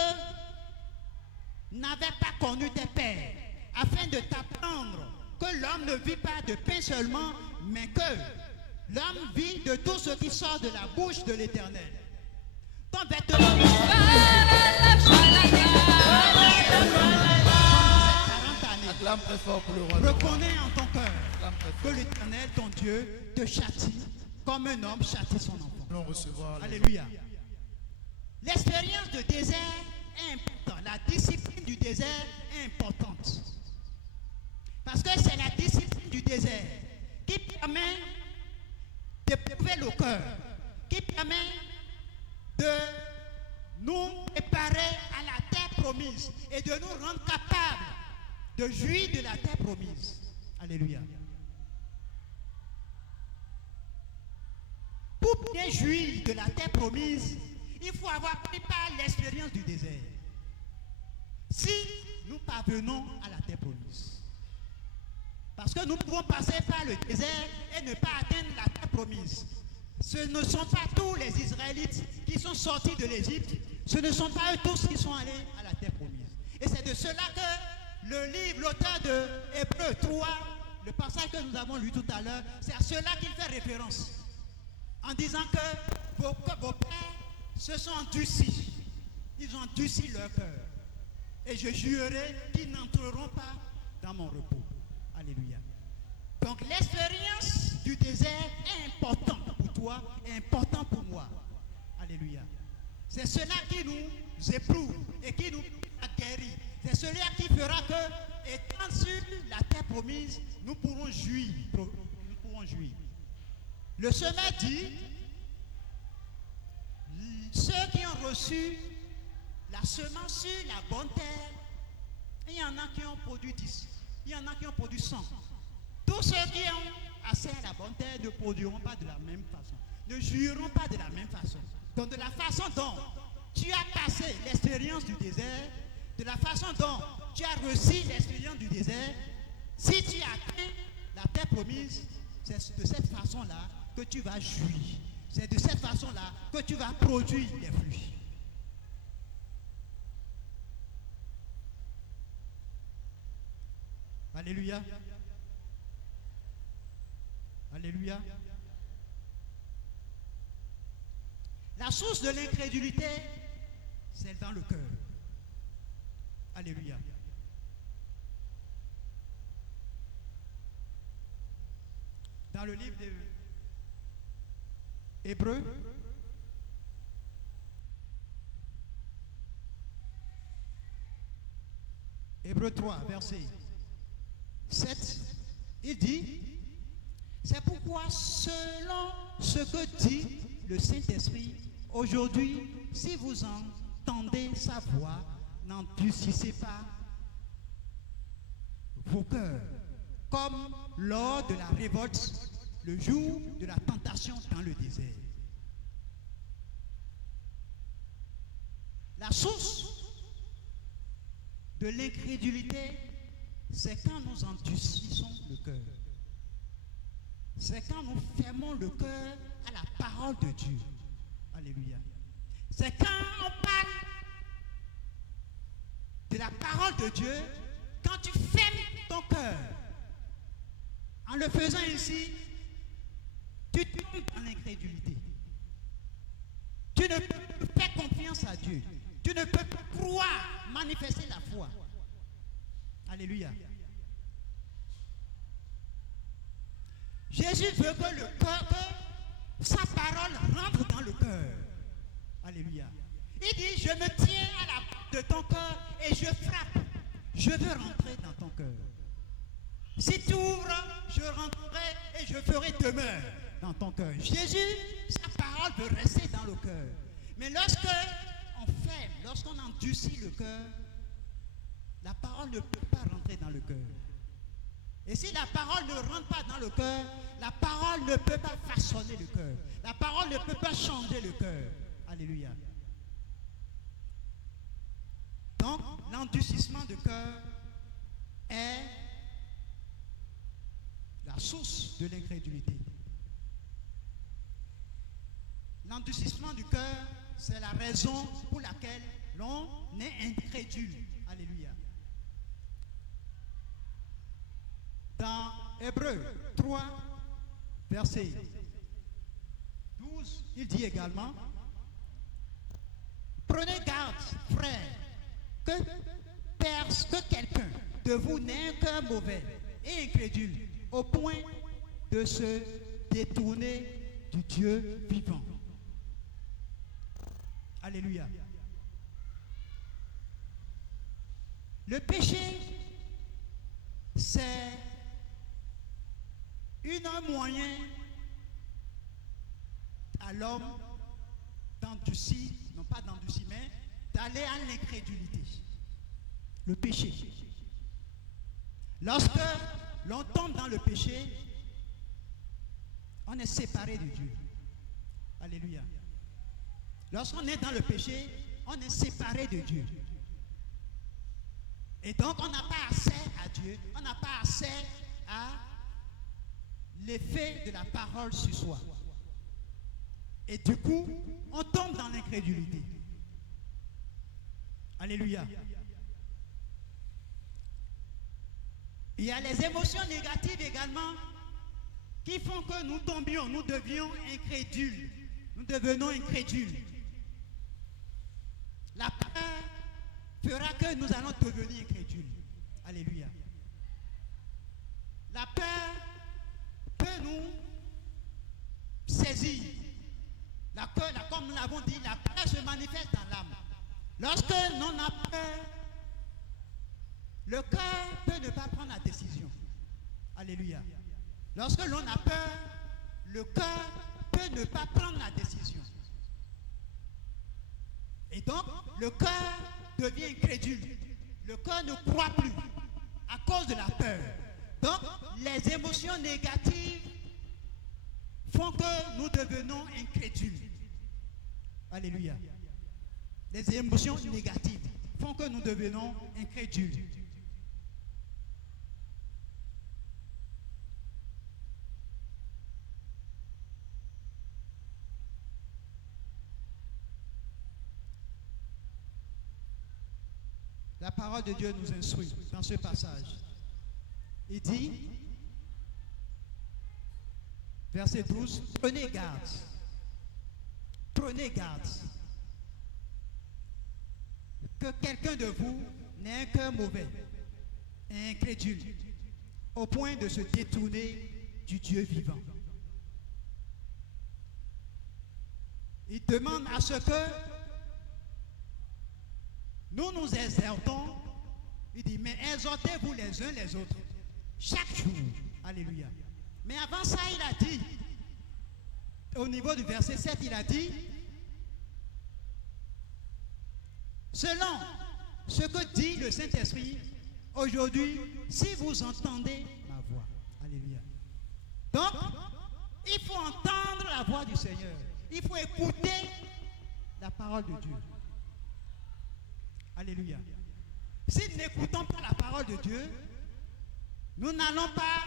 n'avaient pas connu tes pères, afin de t'apprendre que l'homme ne vit pas de pain seulement, mais que l'homme vit de tout ce qui sort de la bouche de l'Éternel. Ton vêtement reconnais en ton cœur que l'Éternel, ton Dieu, te châtie comme un homme châtie son enfant. Alléluia. L'expérience de désert est importante. La discipline du désert est importante. Parce que c'est la discipline du désert qui permet d'éprouver le cœur, qui permet de nous préparer à la terre promise et de nous rendre capables de jouir de la terre promise. Alléluia. Pour bien jouir de la terre promise, il faut avoir pris par l'expérience du désert. Si nous parvenons à la terre promise, parce que nous pouvons passer par le désert et ne pas atteindre la terre promise. Ce ne sont pas tous les Israélites qui sont sortis de l'Égypte, ce ne sont pas eux tous qui sont allés à la terre promise. Et c'est de cela que le livre, l'auteur de Hébreux 3, le passage que nous avons lu tout à l'heure, c'est à cela qu'il fait référence. En disant que vos pères se sont endurcis. Ils ont endurci leur cœur. Et je jurerai qu'ils n'entreront pas dans mon repos. Alléluia. Donc l'expérience du désert est importante pour toi et importante pour moi. Alléluia. C'est cela qui nous éprouve et qui nous guérit. C'est cela qui fera que, étant sur la terre promise, nous pourrons jouir. Nous pourrons jouir. Le semeur dit, ceux qui ont reçu la semence sur la bonne terre, il y en a qui ont produit 10, il y en a qui ont produit 100. Tous ceux qui ont assez à la bonne terre ne produiront pas de la même façon, ne jouiront pas de la même façon. Donc de la façon dont tu as passé l'expérience du désert, de la façon dont tu as reçu l'expérience du désert, si tu atteins la terre promise, c'est de cette façon-là que tu vas jouir. C'est de cette façon-là que tu vas produire des fruits. Alléluia. Alléluia. La source de l'incrédulité, c'est dans le cœur. Alléluia. Dans le livre des Hébreux, Hébreux 3, verset 7, il dit, c'est pourquoi selon ce que dit le Saint-Esprit, aujourd'hui, si vous entendez sa voix, n'endurcissez pas vos cœurs, comme lors de la révolte, le jour de la tentation dans le désert. La source de l'incrédulité, c'est quand nous endurcissons le cœur. C'est quand nous fermons le cœur à la parole de Dieu. Alléluia. C'est quand on parle de la parole de Dieu, quand tu fermes ton cœur. En le faisant ainsi, tu tombes dans l'incrédulité. Tu ne peux pas faire confiance à Dieu. Tu ne peux pas croire, manifester la foi. Alléluia. Jésus veut que le cœur, que sa parole rentre dans le cœur. Alléluia. Il dit, je me tiens à la porte de ton cœur et je frappe. Je veux rentrer dans ton cœur. Si tu ouvres, je rentrerai et je ferai demeure dans ton cœur. Jésus, sa parole veut rester dans le cœur. Mais lorsque on ferme, lorsqu'on endurcit le cœur, la parole ne peut pas rentrer dans le cœur. Et si la parole ne rentre pas dans le cœur, la parole ne peut pas façonner le cœur. La parole ne peut pas changer le cœur. Alléluia. Donc, l'endurcissement du cœur est la source de l'incrédulité. L'endurcissement du cœur, c'est la raison pour laquelle l'on est incrédule. Alléluia. Dans Hébreux 3, verset 12, il dit également, prenez garde, frères, que quelqu'un de vous n'ait un cœur mauvais et incrédule, au point de se détourner du Dieu vivant. Alléluia. Le péché, c'est un moyen à l'homme d'endurcir, non pas d'endurcir, mais d'aller à l'incrédulité. Le péché. Lorsque l'on tombe dans le péché, on est séparé de Dieu. Alléluia. Lorsqu'on est dans le péché, on est séparé de Dieu. Et donc, on n'a pas accès à Dieu, on n'a pas accès à l'effet de la parole sur soi. Et du coup, on tombe dans l'incrédulité. Alléluia. Il y a les émotions négatives également qui font que nous tombions, nous devions incrédules. Nous devenons incrédules. La peur fera que nous allons devenir incrédules. Alléluia. La peur peut nous saisir. Comme nous l'avons dit, la peur se manifeste dans l'âme. Lorsque l'on a peur, le cœur peut ne pas prendre la décision. Alléluia. Lorsque l'on a peur, le cœur peut ne pas prendre la décision. Et donc, le cœur devient incrédule. Le cœur ne croit plus à cause de la peur. Donc, les émotions négatives font que nous devenons incrédules. Alléluia. Les émotions négatives font que nous devenons incrédules. La parole de Dieu nous instruit dans ce passage. Il dit, verset 12, prenez garde que quelqu'un de vous n'ait un cœur mauvais et incrédule, au point de se détourner du Dieu vivant. Il demande à ce que nous nous exertons. Il dit, mais exhortez-vous les uns les autres, chaque jour. Alléluia. Mais avant ça, il a dit, au niveau du verset 7, il a dit, selon ce que dit le Saint-Esprit, aujourd'hui, si vous entendez ma voix. Alléluia. Donc, il faut entendre la voix du Seigneur. Il faut écouter la parole de Dieu. Alléluia. Si nous n'écoutons pas la parole de Dieu, nous n'allons pas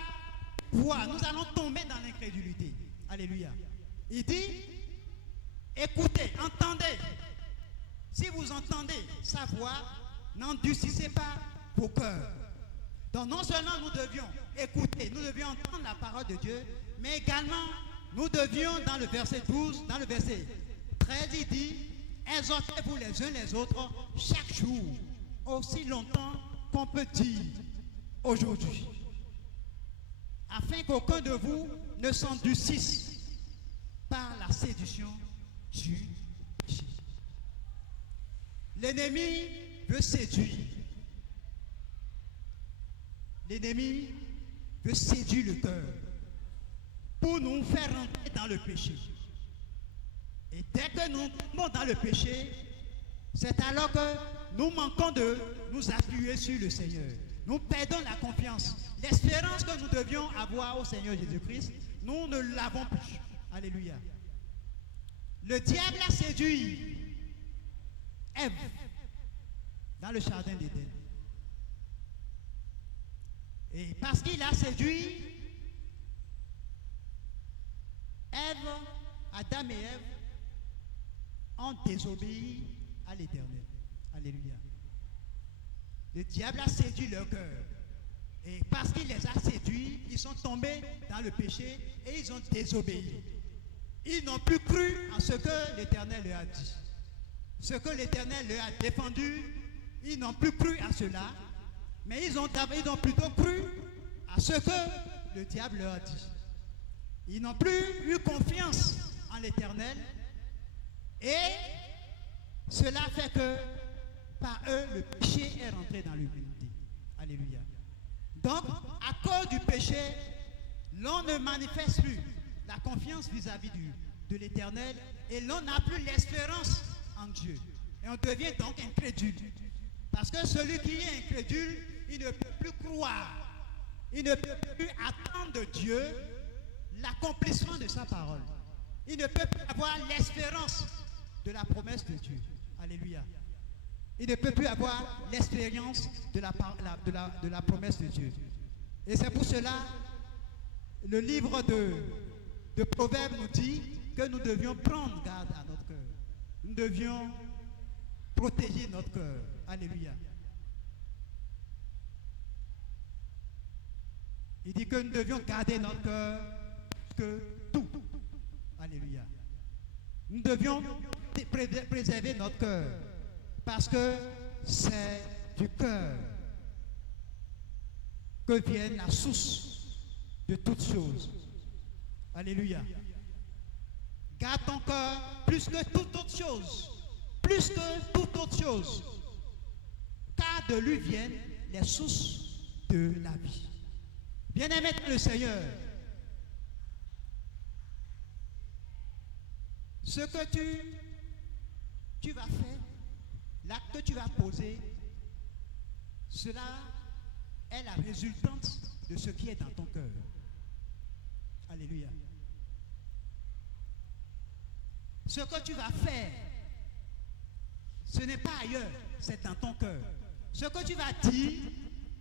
voir, nous allons tomber dans l'incrédulité. Alléluia. Il dit, écoutez, entendez. Si vous entendez sa voix, n'endurcissez pas vos cœurs. Donc non seulement nous devions écouter, nous devions entendre la parole de Dieu, mais également nous devions, dans le verset 12, dans le verset 13, il dit, exhortez-vous les uns les autres chaque jour, aussi longtemps qu'on peut dire aujourd'hui, afin qu'aucun de vous ne s'endurcisse par la séduction du péché. L'ennemi veut séduire. L'ennemi veut séduire le cœur pour nous faire rentrer dans le péché. Et dès que nous tombons dans le péché, c'est alors que nous manquons de nous appuyer sur le Seigneur. Nous perdons la confiance. L'espérance que nous devions avoir au Seigneur Jésus-Christ, nous ne l'avons plus. Alléluia. Le diable a séduit Ève dans le jardin d'Éden. Et parce qu'il a séduit Ève, Adam et Ève ont désobéi à l'Éternel. Alléluia. Le diable a séduit leur cœur. Et parce qu'il les a séduits, ils sont tombés dans le péché et ils ont désobéi. Ils n'ont plus cru en ce que l'Éternel leur a dit. Ce que l'Éternel leur a défendu, ils n'ont plus cru à cela, mais ils ont plutôt cru à ce que le diable leur a dit. Ils n'ont plus eu confiance en l'Éternel et cela fait que par eux, le péché est rentré dans l'humanité. Alléluia. Donc, à cause du péché, l'on ne manifeste plus la confiance vis-à-vis de l'Éternel et l'on n'a plus l'espérance en Dieu. Et on devient donc incrédule. Parce que celui qui est incrédule, il ne peut plus croire. Il ne peut plus attendre de Dieu l'accomplissement de sa parole. Il ne peut plus avoir l'espérance de la promesse de Dieu. Alléluia. Il ne peut plus avoir l'expérience de la promesse de Dieu. Et c'est pour cela, le livre de Proverbes nous dit que nous devions prendre garde à notre cœur. Nous devions protéger notre cœur. Alléluia. Il dit que nous devions garder notre cœur que tout. Alléluia. Nous devions préserver notre cœur parce que c'est du cœur que vient la source de toutes choses. Alléluia. Garde ton cœur plus que toute autre chose. Plus que toute autre chose. Car de lui viennent les sources de la vie. Bien-aimé dans le Seigneur, ce que tu vas faire, l'acte que tu vas poser, cela est la résultante de ce qui est dans ton cœur. Alléluia. Ce que tu vas faire, ce n'est pas ailleurs, c'est dans ton cœur. Ce que tu vas dire,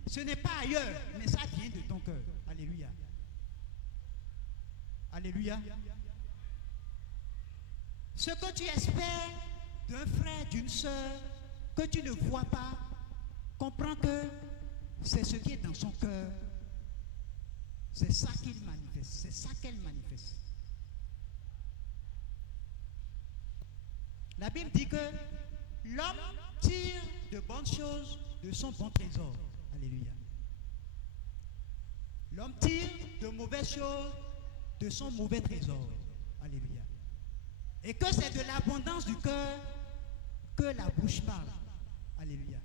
ce n'est pas ailleurs, mais ça vient de ton cœur. Alléluia. Alléluia. Ce que tu espères d'un frère, d'une sœur, que tu ne vois pas, comprends que c'est ce qui est dans son cœur. C'est ça qu'il manifeste, c'est ça qu'elle manifeste. La Bible dit que l'homme tire de bonnes choses de son bon trésor. Alléluia. L'homme tire de mauvaises choses de son mauvais trésor. Alléluia. Et que c'est de l'abondance du cœur que la bouche parle. Alléluia.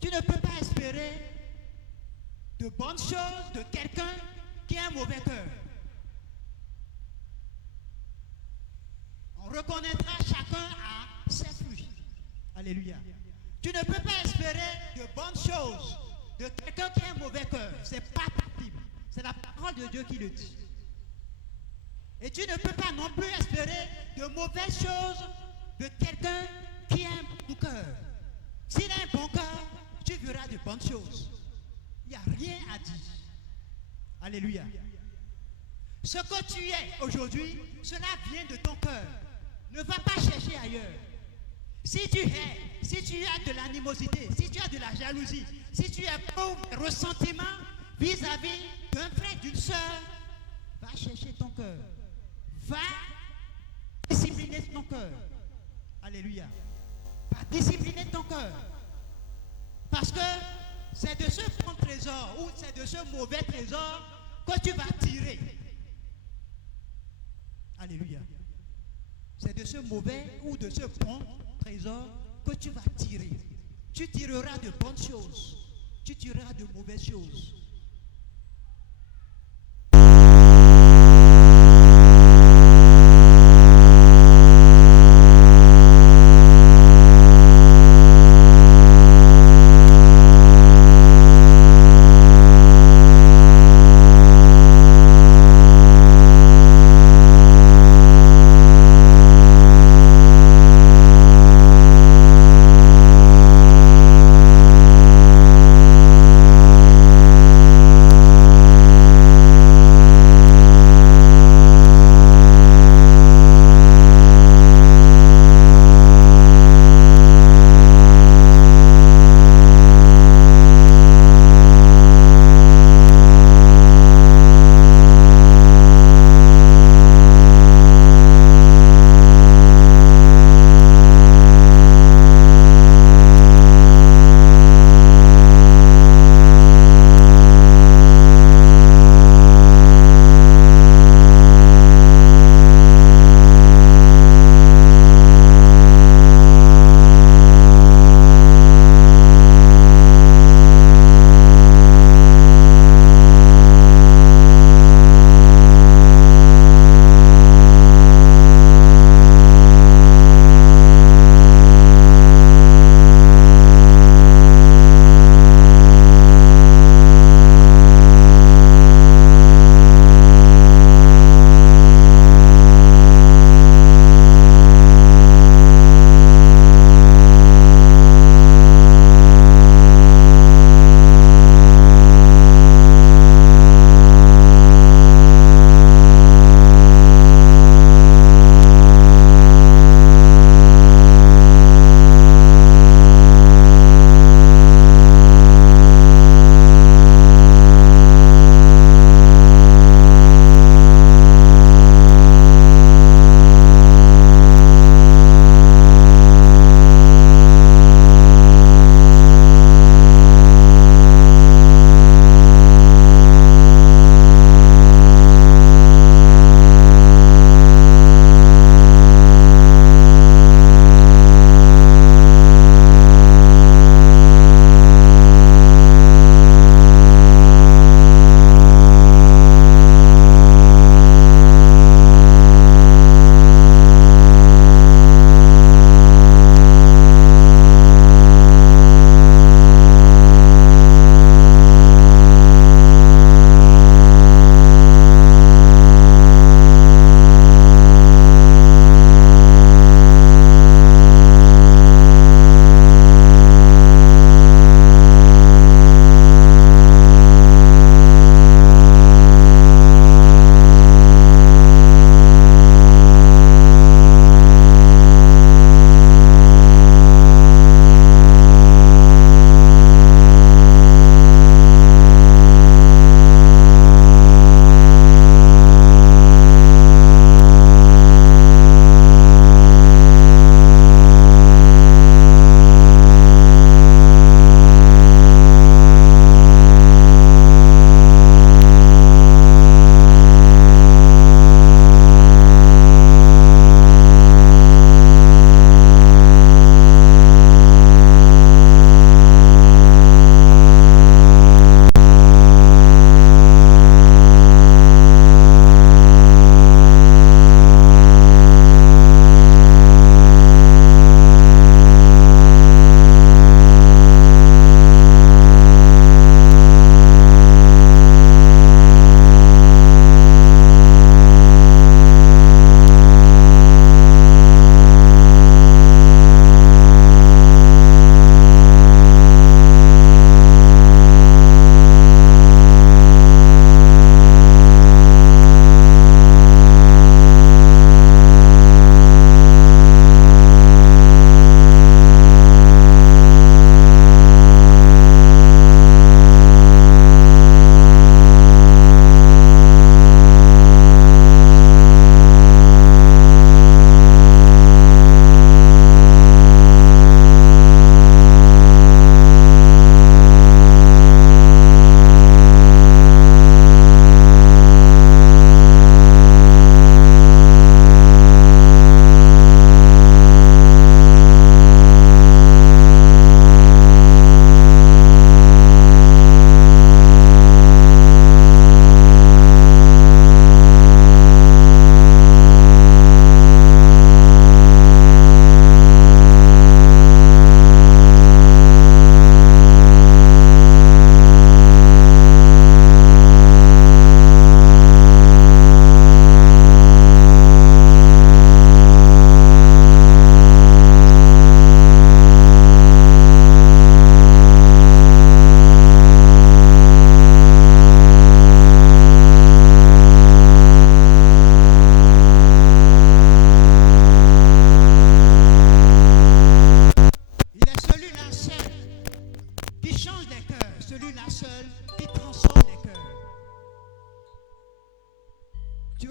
Tu ne peux pas espérer de bonnes choses de quelqu'un qui a un mauvais cœur. On reconnaîtra chacun à ses fruits. Alléluia. Tu ne peux pas espérer de bonnes choses de quelqu'un qui a un mauvais cœur. Ce n'est pas possible. C'est la parole de Dieu qui le dit. Et tu ne peux pas non plus espérer de mauvaises choses de quelqu'un qui a un bon cœur. S'il a un bon cœur, tu verras de bonnes choses. Il n'y a rien à dire. Alléluia. Ce que tu es aujourd'hui, cela vient de ton cœur. Ne va pas chercher ailleurs. Si tu as de l'animosité, si tu as de la jalousie, si tu as pauvre ressentiment vis-à-vis d'un frère, d'une soeur, va chercher ton cœur. Va discipliner ton cœur. Alléluia. Va discipliner ton cœur. Parce que c'est de ce bon trésor ou c'est de ce mauvais trésor que tu vas tirer. Alléluia. C'est de ce mauvais ou de ce bon trésor que tu vas tirer. Tu tireras de bonnes choses. Tu tireras de mauvaises choses.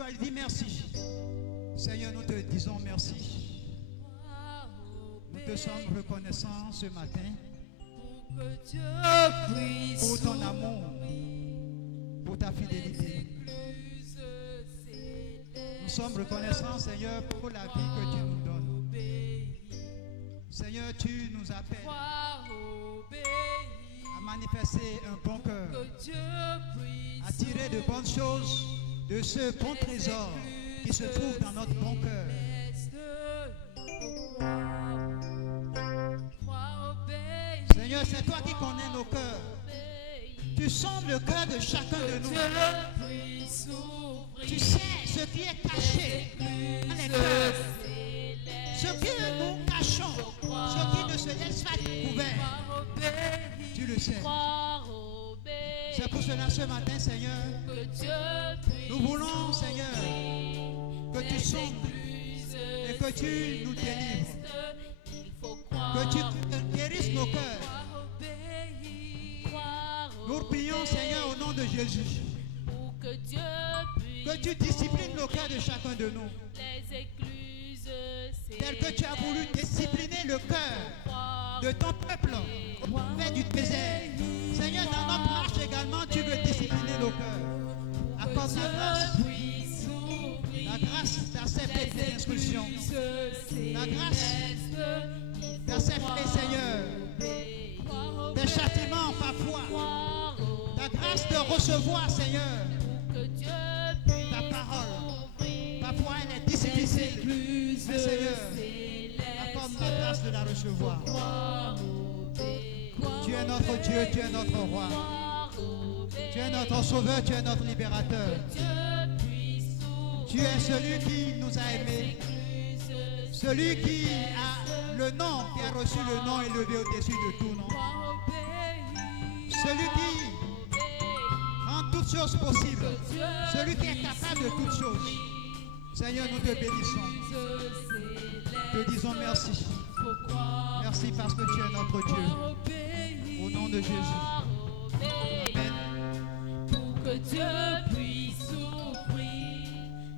toi, il dit merci. Seigneur, nous te disons merci. Nous te sommes reconnaissants ce matin pour ton amour, pour ta fidélité. Nous sommes reconnaissants, Seigneur, pour la vie que tu nous donnes. Seigneur, tu nous appelles à manifester un bon cœur, à tirer de bonnes choses de ce bon trésor qui se trouve dans notre bon cœur. Seigneur, c'est toi qui connais nos cœurs. Tu sondes le cœur de chacun de nous. Tu sais ce qui est caché dans les cœurs. Ce que nous cachons, ce qui ne se laisse pas découvert. Tu le sais. C'est pour cela ce matin, Seigneur, nous voulons, Seigneur, que tu sondes et que tu nous délivres. Que tu guérisses nos cœurs. Nous prions, Seigneur, au nom de Jésus. Que tu disciplines le cœur de chacun de nous. Tel que tu as voulu discipliner le cœur de ton peuple au fait du désert. Seigneur, dans notre marche également, tu veux discipliner nos cœurs. Accorde la grâce d'accepter tes instructions. La grâce d'accepter, Seigneur, des châtiments parfois. La grâce de recevoir, Seigneur, ta parole. Parfois elle est difficile, mais Seigneur, accorde la grâce de la recevoir. Tu es notre Dieu, tu es notre roi. Tu es notre sauveur, tu es notre libérateur. Tu es celui qui nous a aimés. Celui qui a le nom, qui a reçu le nom élevé au-dessus de tout nom. Celui qui rend toutes choses possibles. Celui qui est capable de toutes choses. Seigneur, nous te bénissons. Te disons merci. Merci parce que tu es notre Dieu. Au nom de Jésus. Amen. Pour que Dieu puisse ouvrir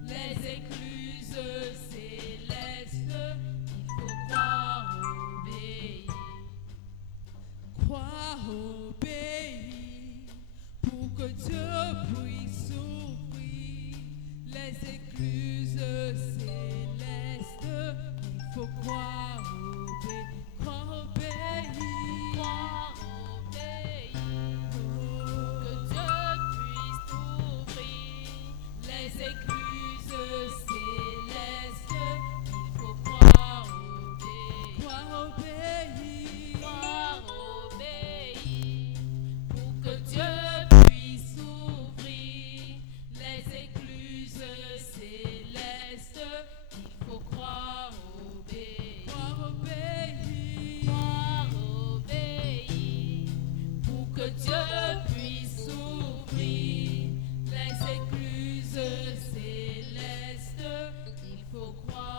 les écluses célestes, il faut croire obéir. Croire obéir. Pour que Dieu puisse ouvrir les écluses célestes, il faut croire obéir. Croire obéir. Croire obéir. Que Dieu puisse ouvrir les écluses célestes, il faut croire obéir. Croire obéir. Croire obéir. Pour que Dieu puisse ouvrir les écluses célestes, il faut croire obéir. Croire obéir. Croire obéir. Pour que Dieu puisse ouvrir les écluses célestes, il faut croire.